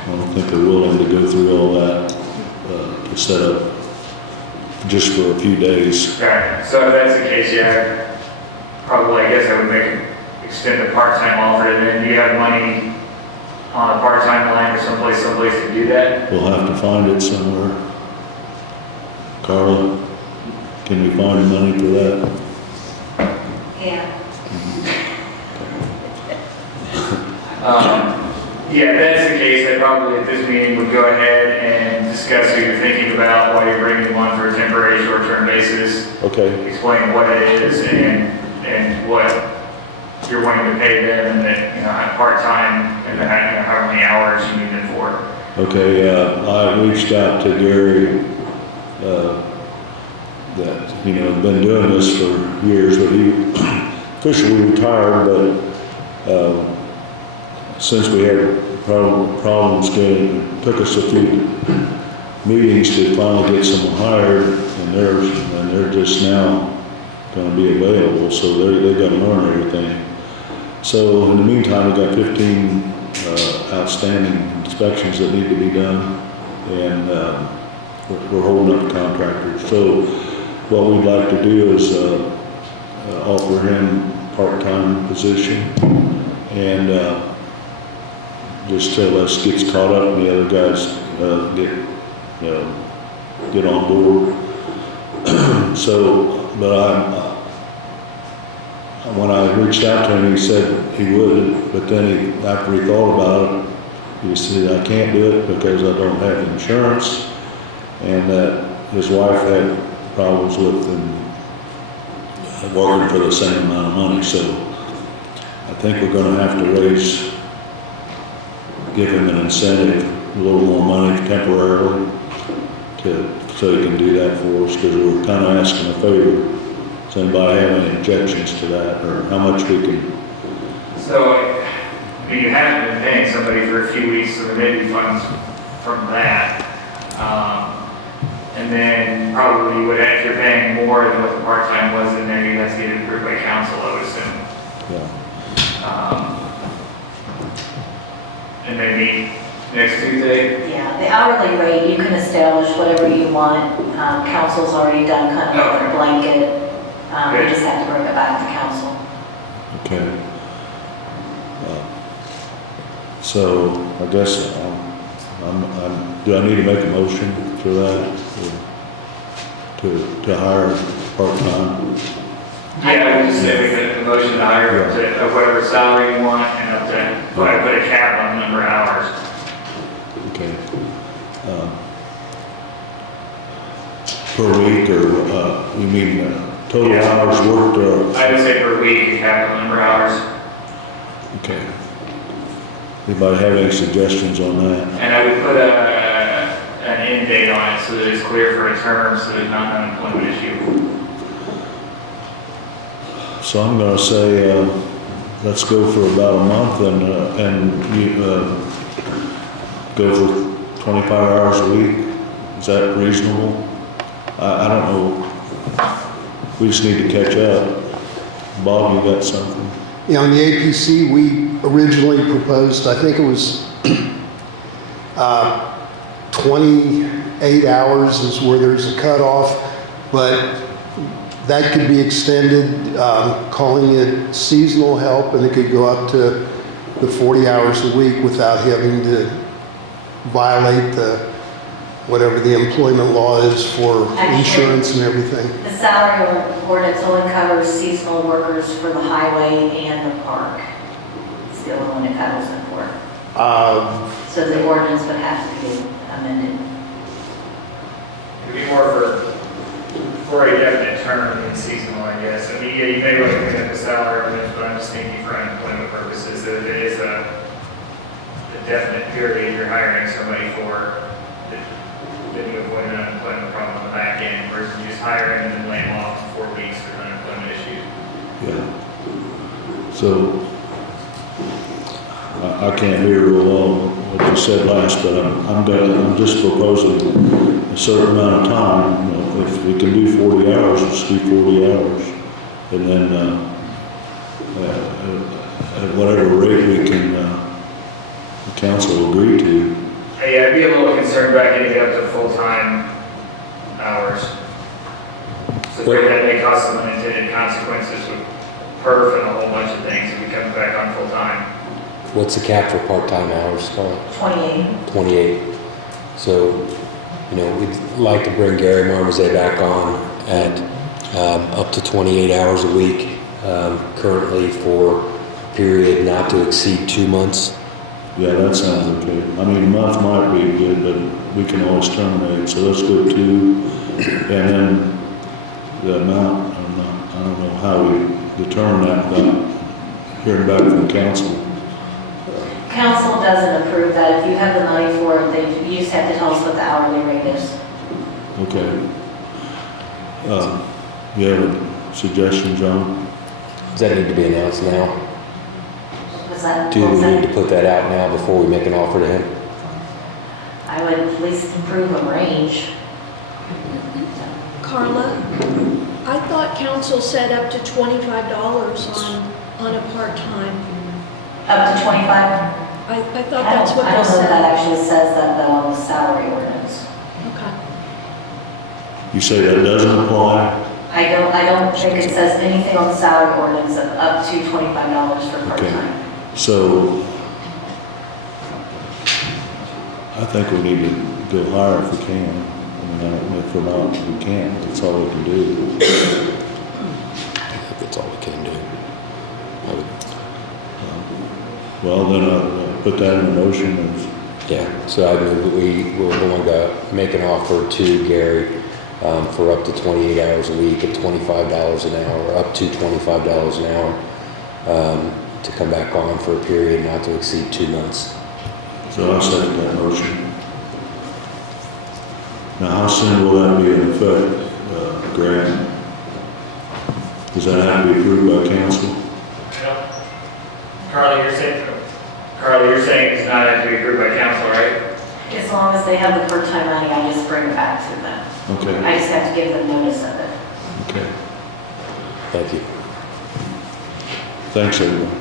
I don't think they're willing to go through all that to set up just for a few days. Okay, so if that's the case, yeah, probably, I guess I would extend a part-time offer, and then do you have money on a part-time line or someplace to do that? We'll have to find it somewhere. Carla, can we find money for that? Yeah. Yeah, if that's the case, I probably at this meeting would go ahead and discuss who you're thinking about, why you're bringing one for a temporary short-term basis. Okay. Explain what it is and what you're wanting to pay them, and that, have part-time, and then, how many hours you need them for. Okay, I reached out to Gary, that, been doing this for years, but he officially retired, but, since we had problems took us a few meetings to finally get someone hired, and they're just now gonna be available, so they're gonna learn everything. So in the meantime, we got 15, outstanding inspections that need to be done, and, we're holding up contractors. So what we'd like to do is, offer him part-time position, and, just till this gets caught up and the other guys, get on board. So, but when I reached out to him, he said he would, but then after he thought about it, he said, I can't do it because I don't have insurance, and that his wife had problems with him working for the same amount of money. So I think we're gonna have to give him an incentive, a little more money temporarily, so he can do that for us, because we're kind of asking a favor. Does anybody have any objections to that, or how much we can? So, you haven't been paying somebody for a few weeks, so there may be funds from that. And then probably if you're paying more than what the part-time was in there, you have to get it approved by council, I would assume. Yeah. And maybe next Tuesday? Yeah, the hourly rate, you can establish whatever you want. Council's already done kind of like a blanket. We just have to bring it back to council. Okay. So I guess do I need to make a motion for that? To hire part-time? Yeah, we just say we put the motion to hire up to whatever salary you want, and up to, but I put a cap on the number of hours. Okay. Per week, or you mean total hours worked, or? I would say per week, a cap on the number of hours. Okay. Anybody have any suggestions on that? And I would put an end date on it so that it's clear for a term, so there's not an unemployment issue. So I'm going to say, let's go for about a month, and you go for 25 hours a week. Is that reasonable? I don't know. We just need to catch up. Bob, you got something? Yeah, on the APC, we originally proposed, I think it was 28 hours is where there's a cutoff, but that could be extended, calling it seasonal help, and it could go up to the 40 hours a week without having to violate whatever the employment law is for insurance and everything. The salary ordinance only covers seasonal workers for the highway and the park. It's the only one it covers them for. So the ordinance would have to be amended. It'd be more for a definite term than seasonal, I guess. I mean, yeah, you may want to clean up the salary ordinance, but I'm just thinking for unemployment purposes that it is a definite period you're hiring somebody for. Then you avoid an unemployment problem on the back end versus just hiring and then laying them off in 4 weeks for an unemployment issue. Yeah. So I can't hear real well what you said last, but I'm just proposing a certain amount of time. You know, if we can do 40 hours, let's do 40 hours. And then, at whatever rate we can, the council agree to. Yeah, I'd be a little concerned about getting it up to full-time hours. So that may cause some unintended consequences with perf and a whole bunch of things if we come back on full-time. What's the cap for part-time hours, Carl? 28. 28. So, you know, we'd like to bring Gary Marmozet back on at up to 28 hours a week, currently for a period not to exceed 2 months. Yeah, that sounds okay. I mean, a month might be good, but we can always terminate, so let's go 2. And then the amount, I don't know how we determine that without hearing back from the council. Council doesn't approve that. If you have the money for it, you just have to tell us what the hourly rate is. Okay. You have a suggestion, John? Does that need to be announced now? Was that? Do we need to put that out now before we make an offer to him? I would at least approve a range. Carla, I thought council said up to $25 on a part-time. Up to 25? I thought that's what I they don't know if that said. actually says that though on the salary ordinance. Okay. You say that doesn't apply? I don't think it says anything on the salary ordinance of up to $25 for part-time. So, I think we need to go higher if we can. I mean, I don't know if we're not, we can't. That's all we can do. I think that's all we can do. I would, Well, then I'll put that in the motion and yeah, so I move that we're going to make an offer to Gary for up to 28 hours a week at $25 an hour, up to $25 an hour, to come back on for a period not to exceed 2 months. so I'll second that motion. Now, how soon will that be in effect, Grant? Does that have to be approved by council? Carly, you're saying it's not have to be approved by council, right? As long as they have the part-time money, I just bring it back to them. Okay, I just have to give them notice of it. okay. Thank you. Thanks, everyone.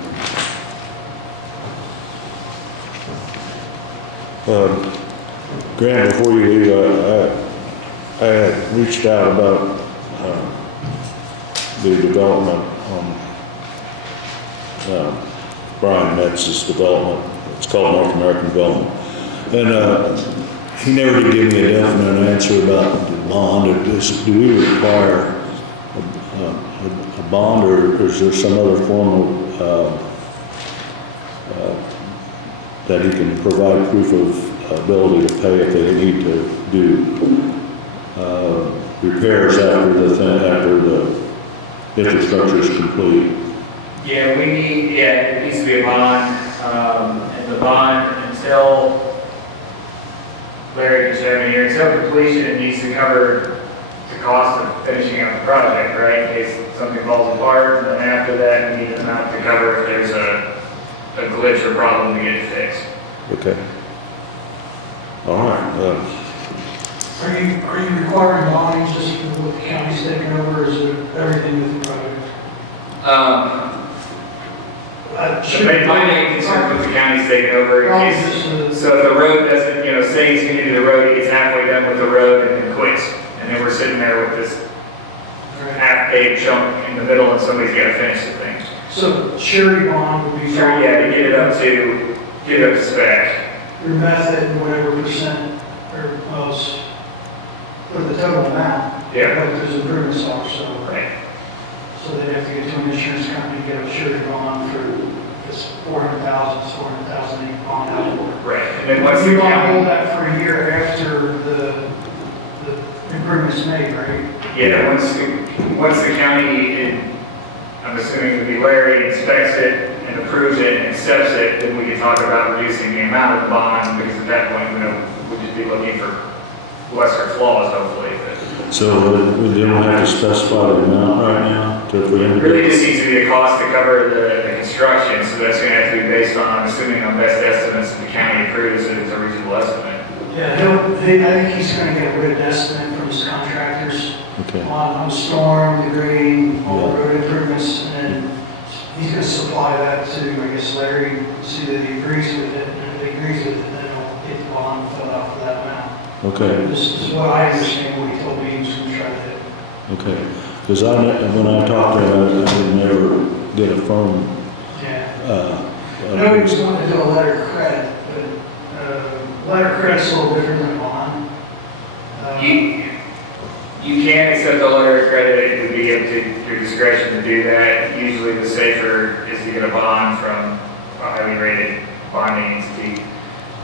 Grant, before you leave, I had reached out about the development on Brian Metz's development. It's called North American Development. And he never did give me a definite answer about the bond. Do we require a bond, or is there some other form of that he can provide proof of ability to pay if they need to do repairs after the infrastructure is complete? Yeah, it needs to be a bond, and the bond until Larry can show me here, until completion, it needs to cover the cost of finishing up the project, right? In case something falls apart, and then after that, we need an amount to cover if there's a glitch or problem to get it fixed. Okay. All right. Are you requiring bonding just for what the county's taking over, or is it everything with the project? My main concern with the county's taking over in case, so if the road doesn't, say he's gonna do the road, he gets halfway done with the road and then quits. And then we're sitting there with this half-paved chunk in the middle and somebody's gotta finish the thing. So surety bond would be. Sure, yeah, to get it up to spec. Your method and whatever percent, or most, for the total amount. Yeah. But there's improvements also. Right. So they'd have to get to an insurance company to get a surety bond for, it's 400,000, it's 400,000 they bond out for. Right, and then once You the want to hold county, that for a year after the improvements made, right? yeah, once the county, I'm assuming it would be Larry, inspects it and approves it and accepts it, then we can talk about reducing the amount of the bond, because at that point, we'd just be looking for lesser flaws, hopefully. But So we don't have to specify the amount right now to if we It really just needs to be a cost to cover the construction, so that's gonna have to be based on, I'm assuming on best estimates that the county approves, that it's a reasonable estimate. Yeah, I think he's gonna get a written estimate from his contractors Okay. on the storm, the grading, all the road improvements, and then he's gonna supply that to, I guess, Larry, see that he agrees with it, and if he agrees with it, then he'll get the bond filled out for that amount. Okay. This is what I understand, what he told me he was gonna try to do. Okay. Because when I talked to him, I didn't ever get a firm. Yeah. I know he was wanting to do a letter of credit, but letter of credit's a little different than a bond. You can accept a letter of credit, it would be up to your discretion to do that. Usually the safer is to get a bond from a highly rated bonding entity,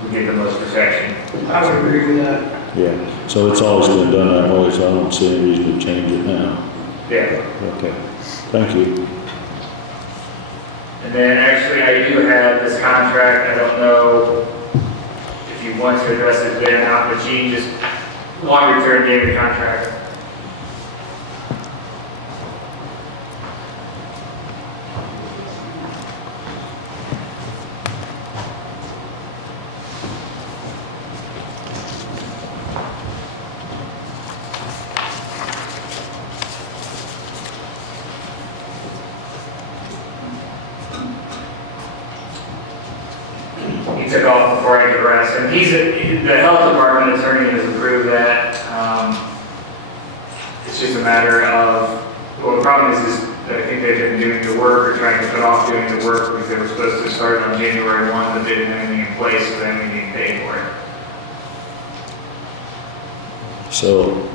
would get the most protection. I would agree with that. Yeah. So it's always been done that way, so I don't see any reason to change it now. Yeah. Okay. Thank you. And then actually I do have this contract, I don't know if you want to address it there or not, but Gene just longer term gave the contract. He took off before I could rest, and the health department attorney has approved that. It's just a matter of, well, the problem is that I think they've been doing the work or trying to put off doing the work because they were supposed to start on January 1, but they didn't have anything in place, so then we need to pay for it. So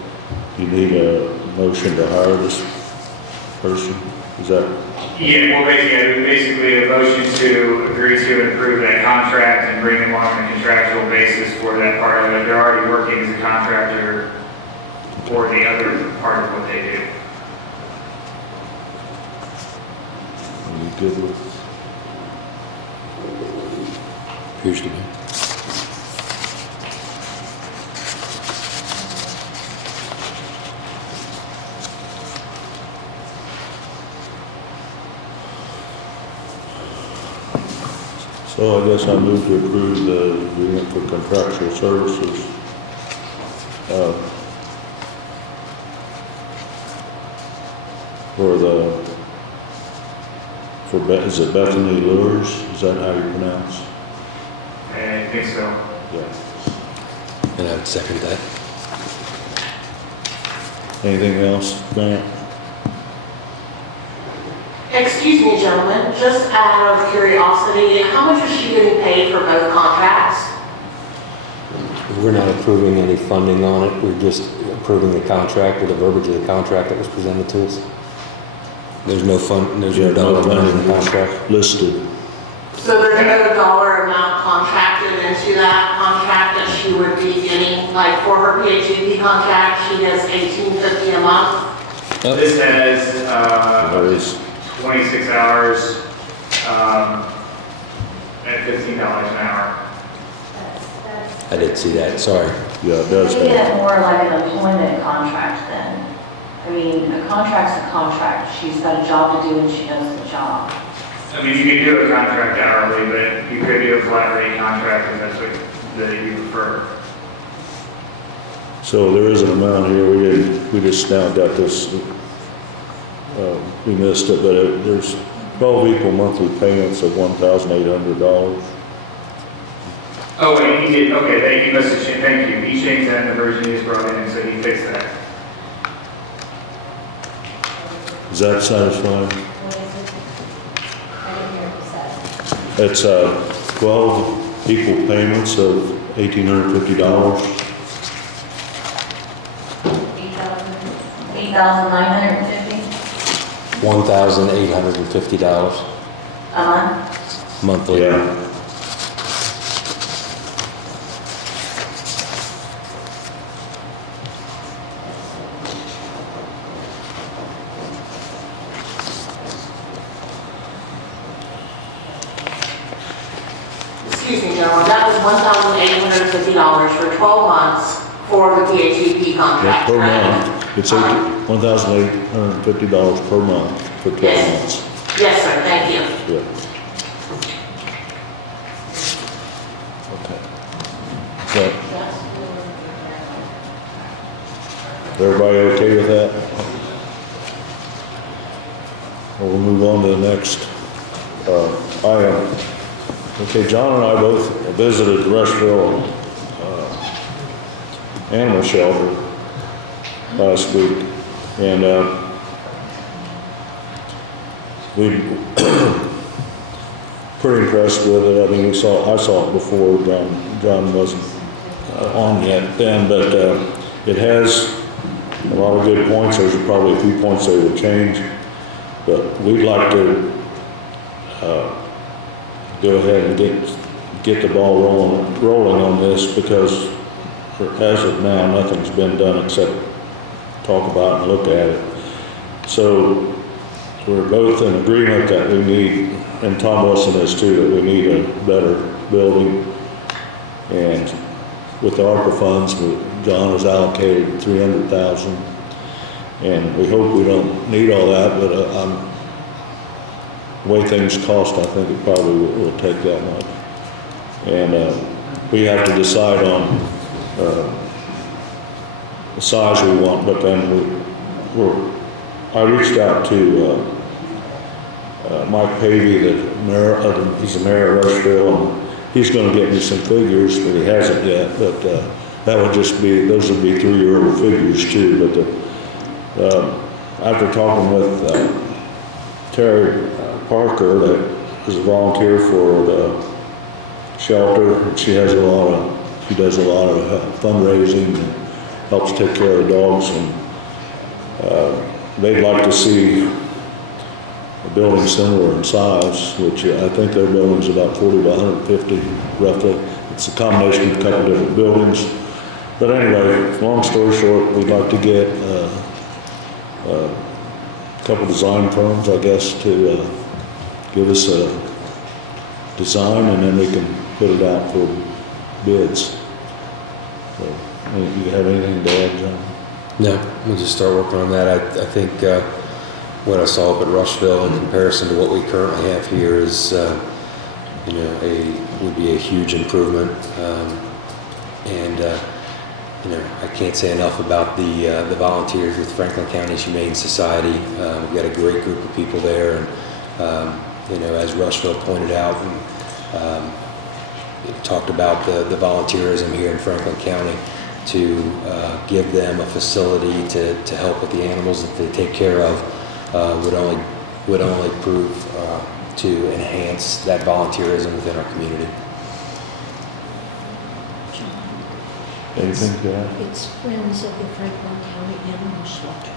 you need a motion to hire this person? Is that? Yeah, well, basically a motion to agree to approve that contract and bring them on a contractual basis for that part of it. They're already working as a contractor for the other part of what they do. Are you good with? Appears to be. So I guess I move to approve the agreement for contractual services. Is it Bethany Lures? Is that how you pronounce? I think so. Yeah. And I would second that. Anything else, Grant? Excuse me, gentlemen, just out of curiosity, how much is she getting paid for both contracts? We're not approving any funding on it. We're just approving the contract or the verbiage of the contract that was presented to us. There's no Yeah, dollar no amount in the contract. Listed. So there's no dollar amount contracted into that contract that she would be getting, like for her PhD contract, she gets $18.50 a month? This has There is. 26 hours at $15 an hour. I didn't see that, sorry. Yeah, it does Maybe have. it more like an employment contract then. I mean, a contract's a contract. She's got a job to do and she does the job. I mean, you could do a contract hourly, but you could do a flat rate contract if that's what that you prefer. So there is an amount here, we just now got this, we missed it, but there's 12 equal monthly payments of $1,800. Oh, and he did, okay, he must have changed, thank you. He changed that in the version he just brought in, so he fixed that. Is that satisfying? What is it? I didn't hear what you said. It's 12 equal payments of $1,850. 8,950 $1,850 a month? monthly. Yeah. Excuse me, gentlemen, that was $1,850 for 12 months for the PHEP contract, Per right? month, it's $1,850 per month for 12 Yes. months. Yes, sir, thank you. Yeah. Okay. So, everybody okay with that? We'll move on to the next item. Okay, John and I both visited Rushville Animal Shelter last week, and we pretty impressed with it. I mean, I saw it before. John wasn't on yet then, but it has a lot of good points. There's probably a few points they would change, but we'd like to go ahead and get the ball rolling on this, because as of now, nothing's been done except talk about and look at it. So we're both in agreement that we need, and Tom Wilson is too, that we need a better building. And with the ARPA funds, John has allocated $300,000, and we hope we don't need all that, but the way things cost, I think it probably will take that much. And we have to decide on the size we want, but then I reached out to Mike Pavey, he's the mayor of Rushville, and he's going to get me some figures, but he hasn't yet. But those would be 3-year-old figures too. But after talking with Terry Parker, that is a volunteer for the shelter, and she does a lot of fundraising and helps take care of the dogs, and they'd like to see a building similar in size, which I think their building's about 40 by 150 roughly. It's a combination of a couple different buildings. But anyway, long story short, we'd like to get a couple design firms, I guess, to give us a design, and then we can put it out for bids. So, you have anything to add, John? No, we'll just start working on that. I think what I saw up at Rushville in comparison to what we currently have here is, would be a huge improvement. I can't say enough about the volunteers with Franklin County's Humane Society. We've got a great group of people there, and as Rushville pointed out, and talked about the volunteerism here in Franklin County, to give them a facility to help with the animals that they take care of would only prove to enhance that volunteerism within our community. Anything to add? It's Friends of the Franklin County Animal Shelter.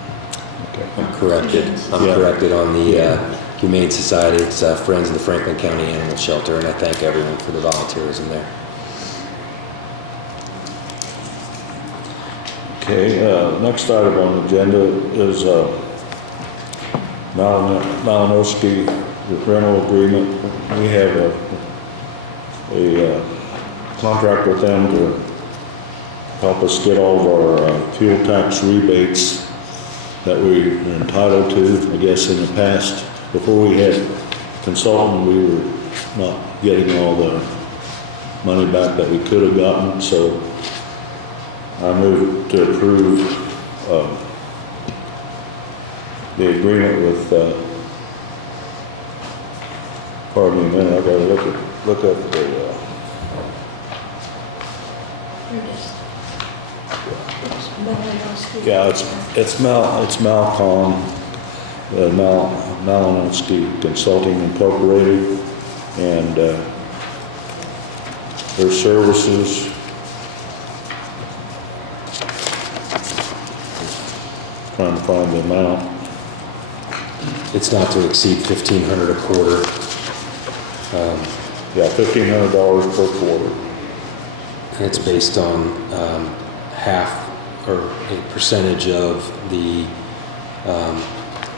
Okay. I'm corrected on the Humane Society. It's Friends of the Franklin County Animal Shelter, and I thank everyone for the volunteerism there. Okay, next item on the agenda is Malinowski rental agreement. We have a contract with them to help us get all of our fuel tax rebates that we are entitled to. I guess in the past, before we had consultant, we were not getting all the money back that we could have gotten, so I move to approve the agreement with, pardon me a minute, I gotta look at the, Here it is. It's Malinowski. yeah, it's Malcom, Malinowski Consulting Incorporated, and their services. Trying to find the amount. It's not to exceed $1,500 a quarter. $1,500 per quarter. And it's based on half or a percentage of the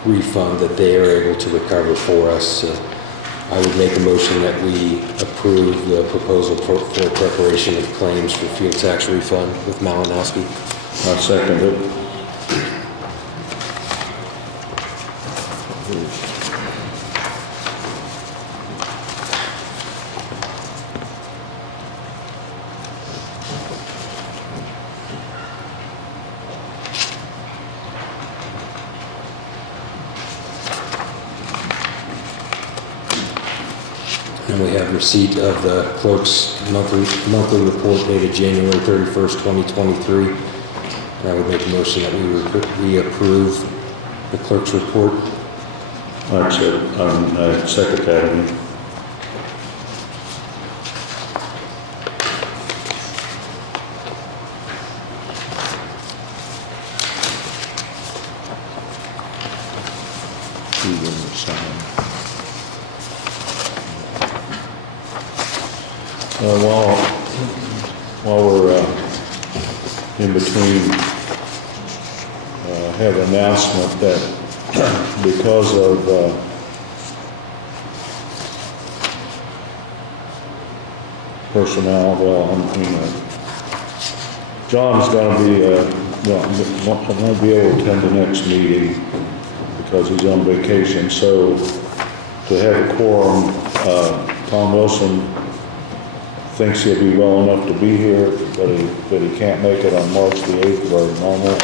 refund that they are able to recover for us. I would make a motion that we approve the proposal for preparation of claims for fuel tax refund with Malinowski. I second it. And we have receipt of the clerk's monthly report dated January 31st, 2023. And I would make a motion that we approve the clerk's report. I second that. While we're in between, have an announcement that because of personnel, John's going to be, won't be able to attend the next meeting because he's on vacation. So to have a quorum, Tom Wilson thinks he'll be well enough to be here, but he can't make it on March the 8th, our normal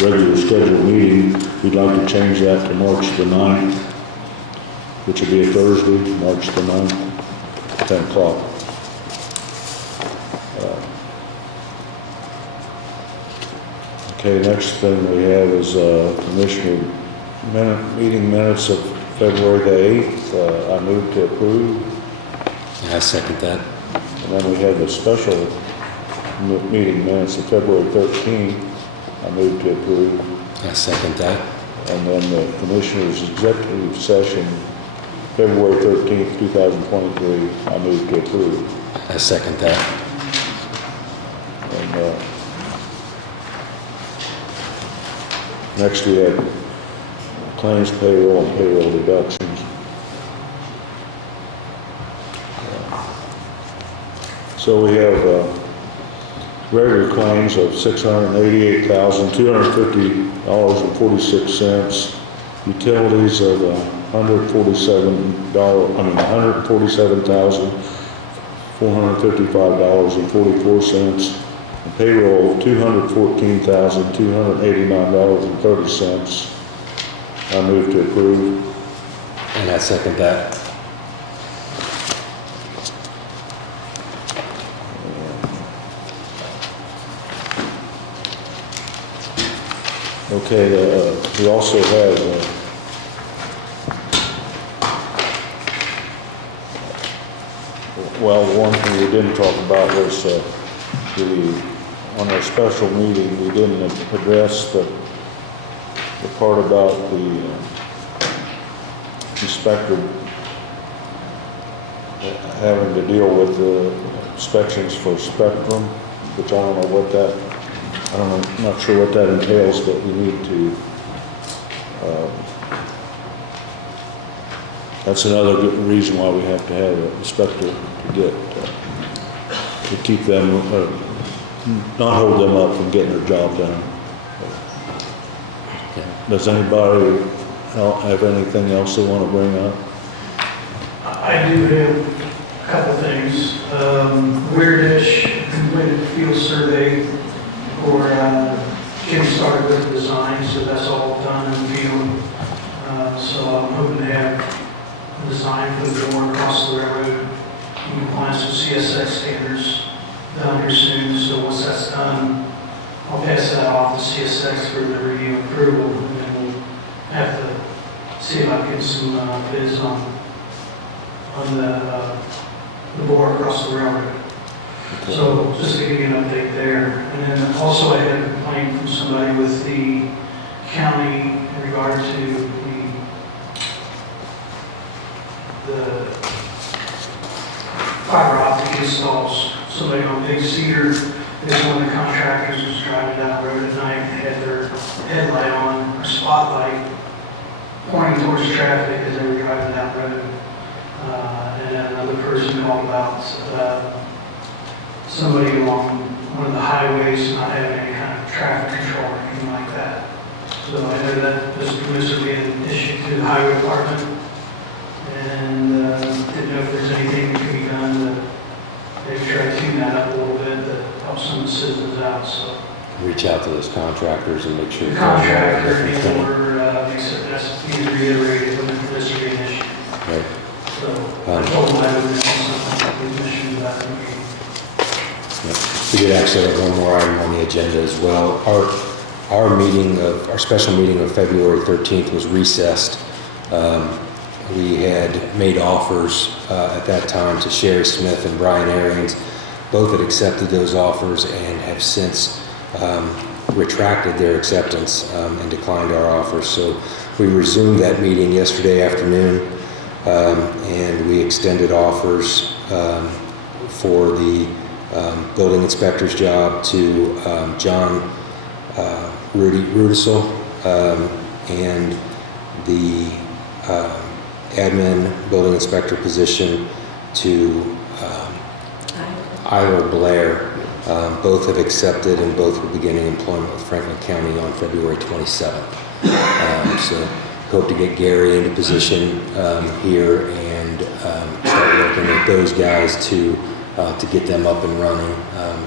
regular scheduled meeting. We'd like to change that to March the 9th, which will be a Thursday, March the 9th, 10 o'clock. Okay, next thing we have is Commissioner meeting minutes of February the 8th. I move to approve. I second that. And then we have the special meeting minutes of February 13th. I move to approve. I second that. And then the Commissioner's executive session, February 13th, 2023. I move to approve. I second that. And next we have claims payroll and payroll deductions. So we have regular claims of $688,250.46. Utilities of $147,455.44. And payroll of $214,289.30. I move to approve. And I second that. Okay, we also have one thing we didn't talk about was on our special meeting, we didn't address the part about the inspector having to deal with the inspections for spectrum, which I don't know what that, I'm not sure what that entails, but we need to, that's another good reason why we have to have an inspector to get, to keep them, not hold them up from getting their job done. Does anybody have anything else they want to bring up? I do have a couple things. Weirdish completed field survey for getting started with the design, so that's all done in the field. So I'm hoping to have a design for the door across the railroad in compliance with CSX standards done here soon. So once that's done, I'll pass that off to CSX for the review and approval, and then we'll have to see if I can get some bids on the board across the railroad. Okay. So just to give you an update there. And then also I had a complaint from somebody with the county in regard to the fiber optic installs. Somebody on Big Cedar is one of the contractors was driving down the road at night and had their headlight on, or spotlight, pointing towards traffic as they were driving down the road. And then another person called about somebody along one of the highways not having any kind of traffic control or anything like that. So I know that this permits are being issued to the highway department, and didn't know if there's anything that could be done to maybe try to tune that up a little bit to help some of the citizens out, so. Reach out to those contractors and make sure. The contractor, the order, makes it, that's being reiterated when this is being issued. Right. So I told them I would mention something with mission about the meeting. We did actually have one more item on the agenda as well. Our special meeting of February 13th was recessed. We had made offers at that time to Sherry Smith and Brian Aarons. Both had accepted those offers and have since retracted their acceptance and declined our offers. So we resumed that meeting yesterday afternoon, and we extended offers for the building inspector's job to John Rudisell, and the admin building inspector position to Ira Blair. Both have accepted and both will be beginning employment with Franklin County on February 27th. So hope to get Gary into position here and start working with those guys to get them up and running.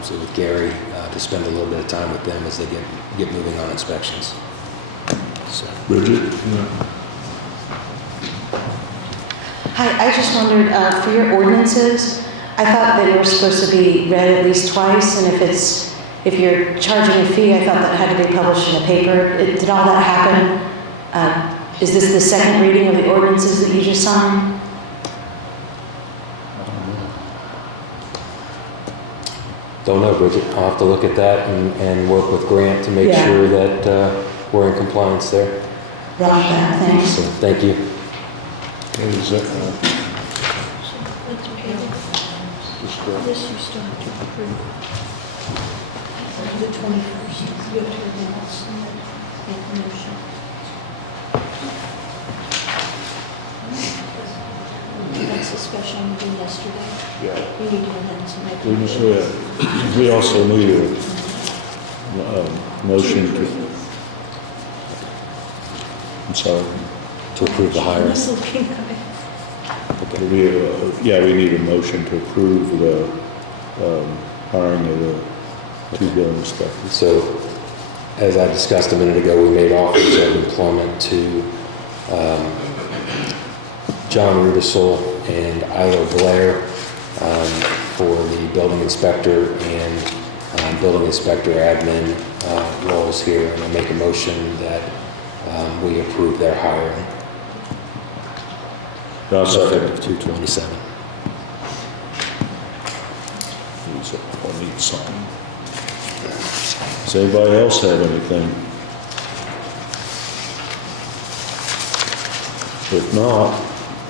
So with Gary, to spend a little bit of time with them as they get moving on inspections. So. Bridget? Hi, I just wondered, for your ordinances, I thought they were supposed to be read at least twice, and if you're charging a fee, I thought that had to be published in the paper. Did all that happen? Is this the second reading of the ordinances that you just signed? Don't know, Bridget. I'll have to look at that and work with Grant to make sure that we're in compliance there. Roger that, thanks. So, thank you. Is that, This you still have to approve. The 21st, you have to announce and motion. That's a special meeting yesterday. yeah. You need to announce and make. We also need a motion to, I'm sorry. To approve the hiring. I'm just looking at it. We need a motion to approve the hiring of the two building inspectors. So, as I discussed a minute ago, we made offers of employment to John Rudisell and Ira Blair for the building inspector and building inspector admin roles here, and I make a motion that we approve their hiring. Effective 2/27. I need something. Does anybody else have anything? If not,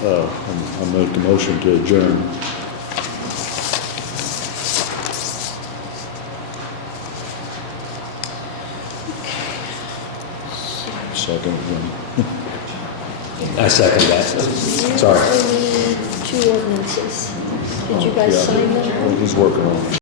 I'll make the motion to adjourn. Second one. I second that. Sorry. We need two ordinances. Did you guys sign them? He's working on it.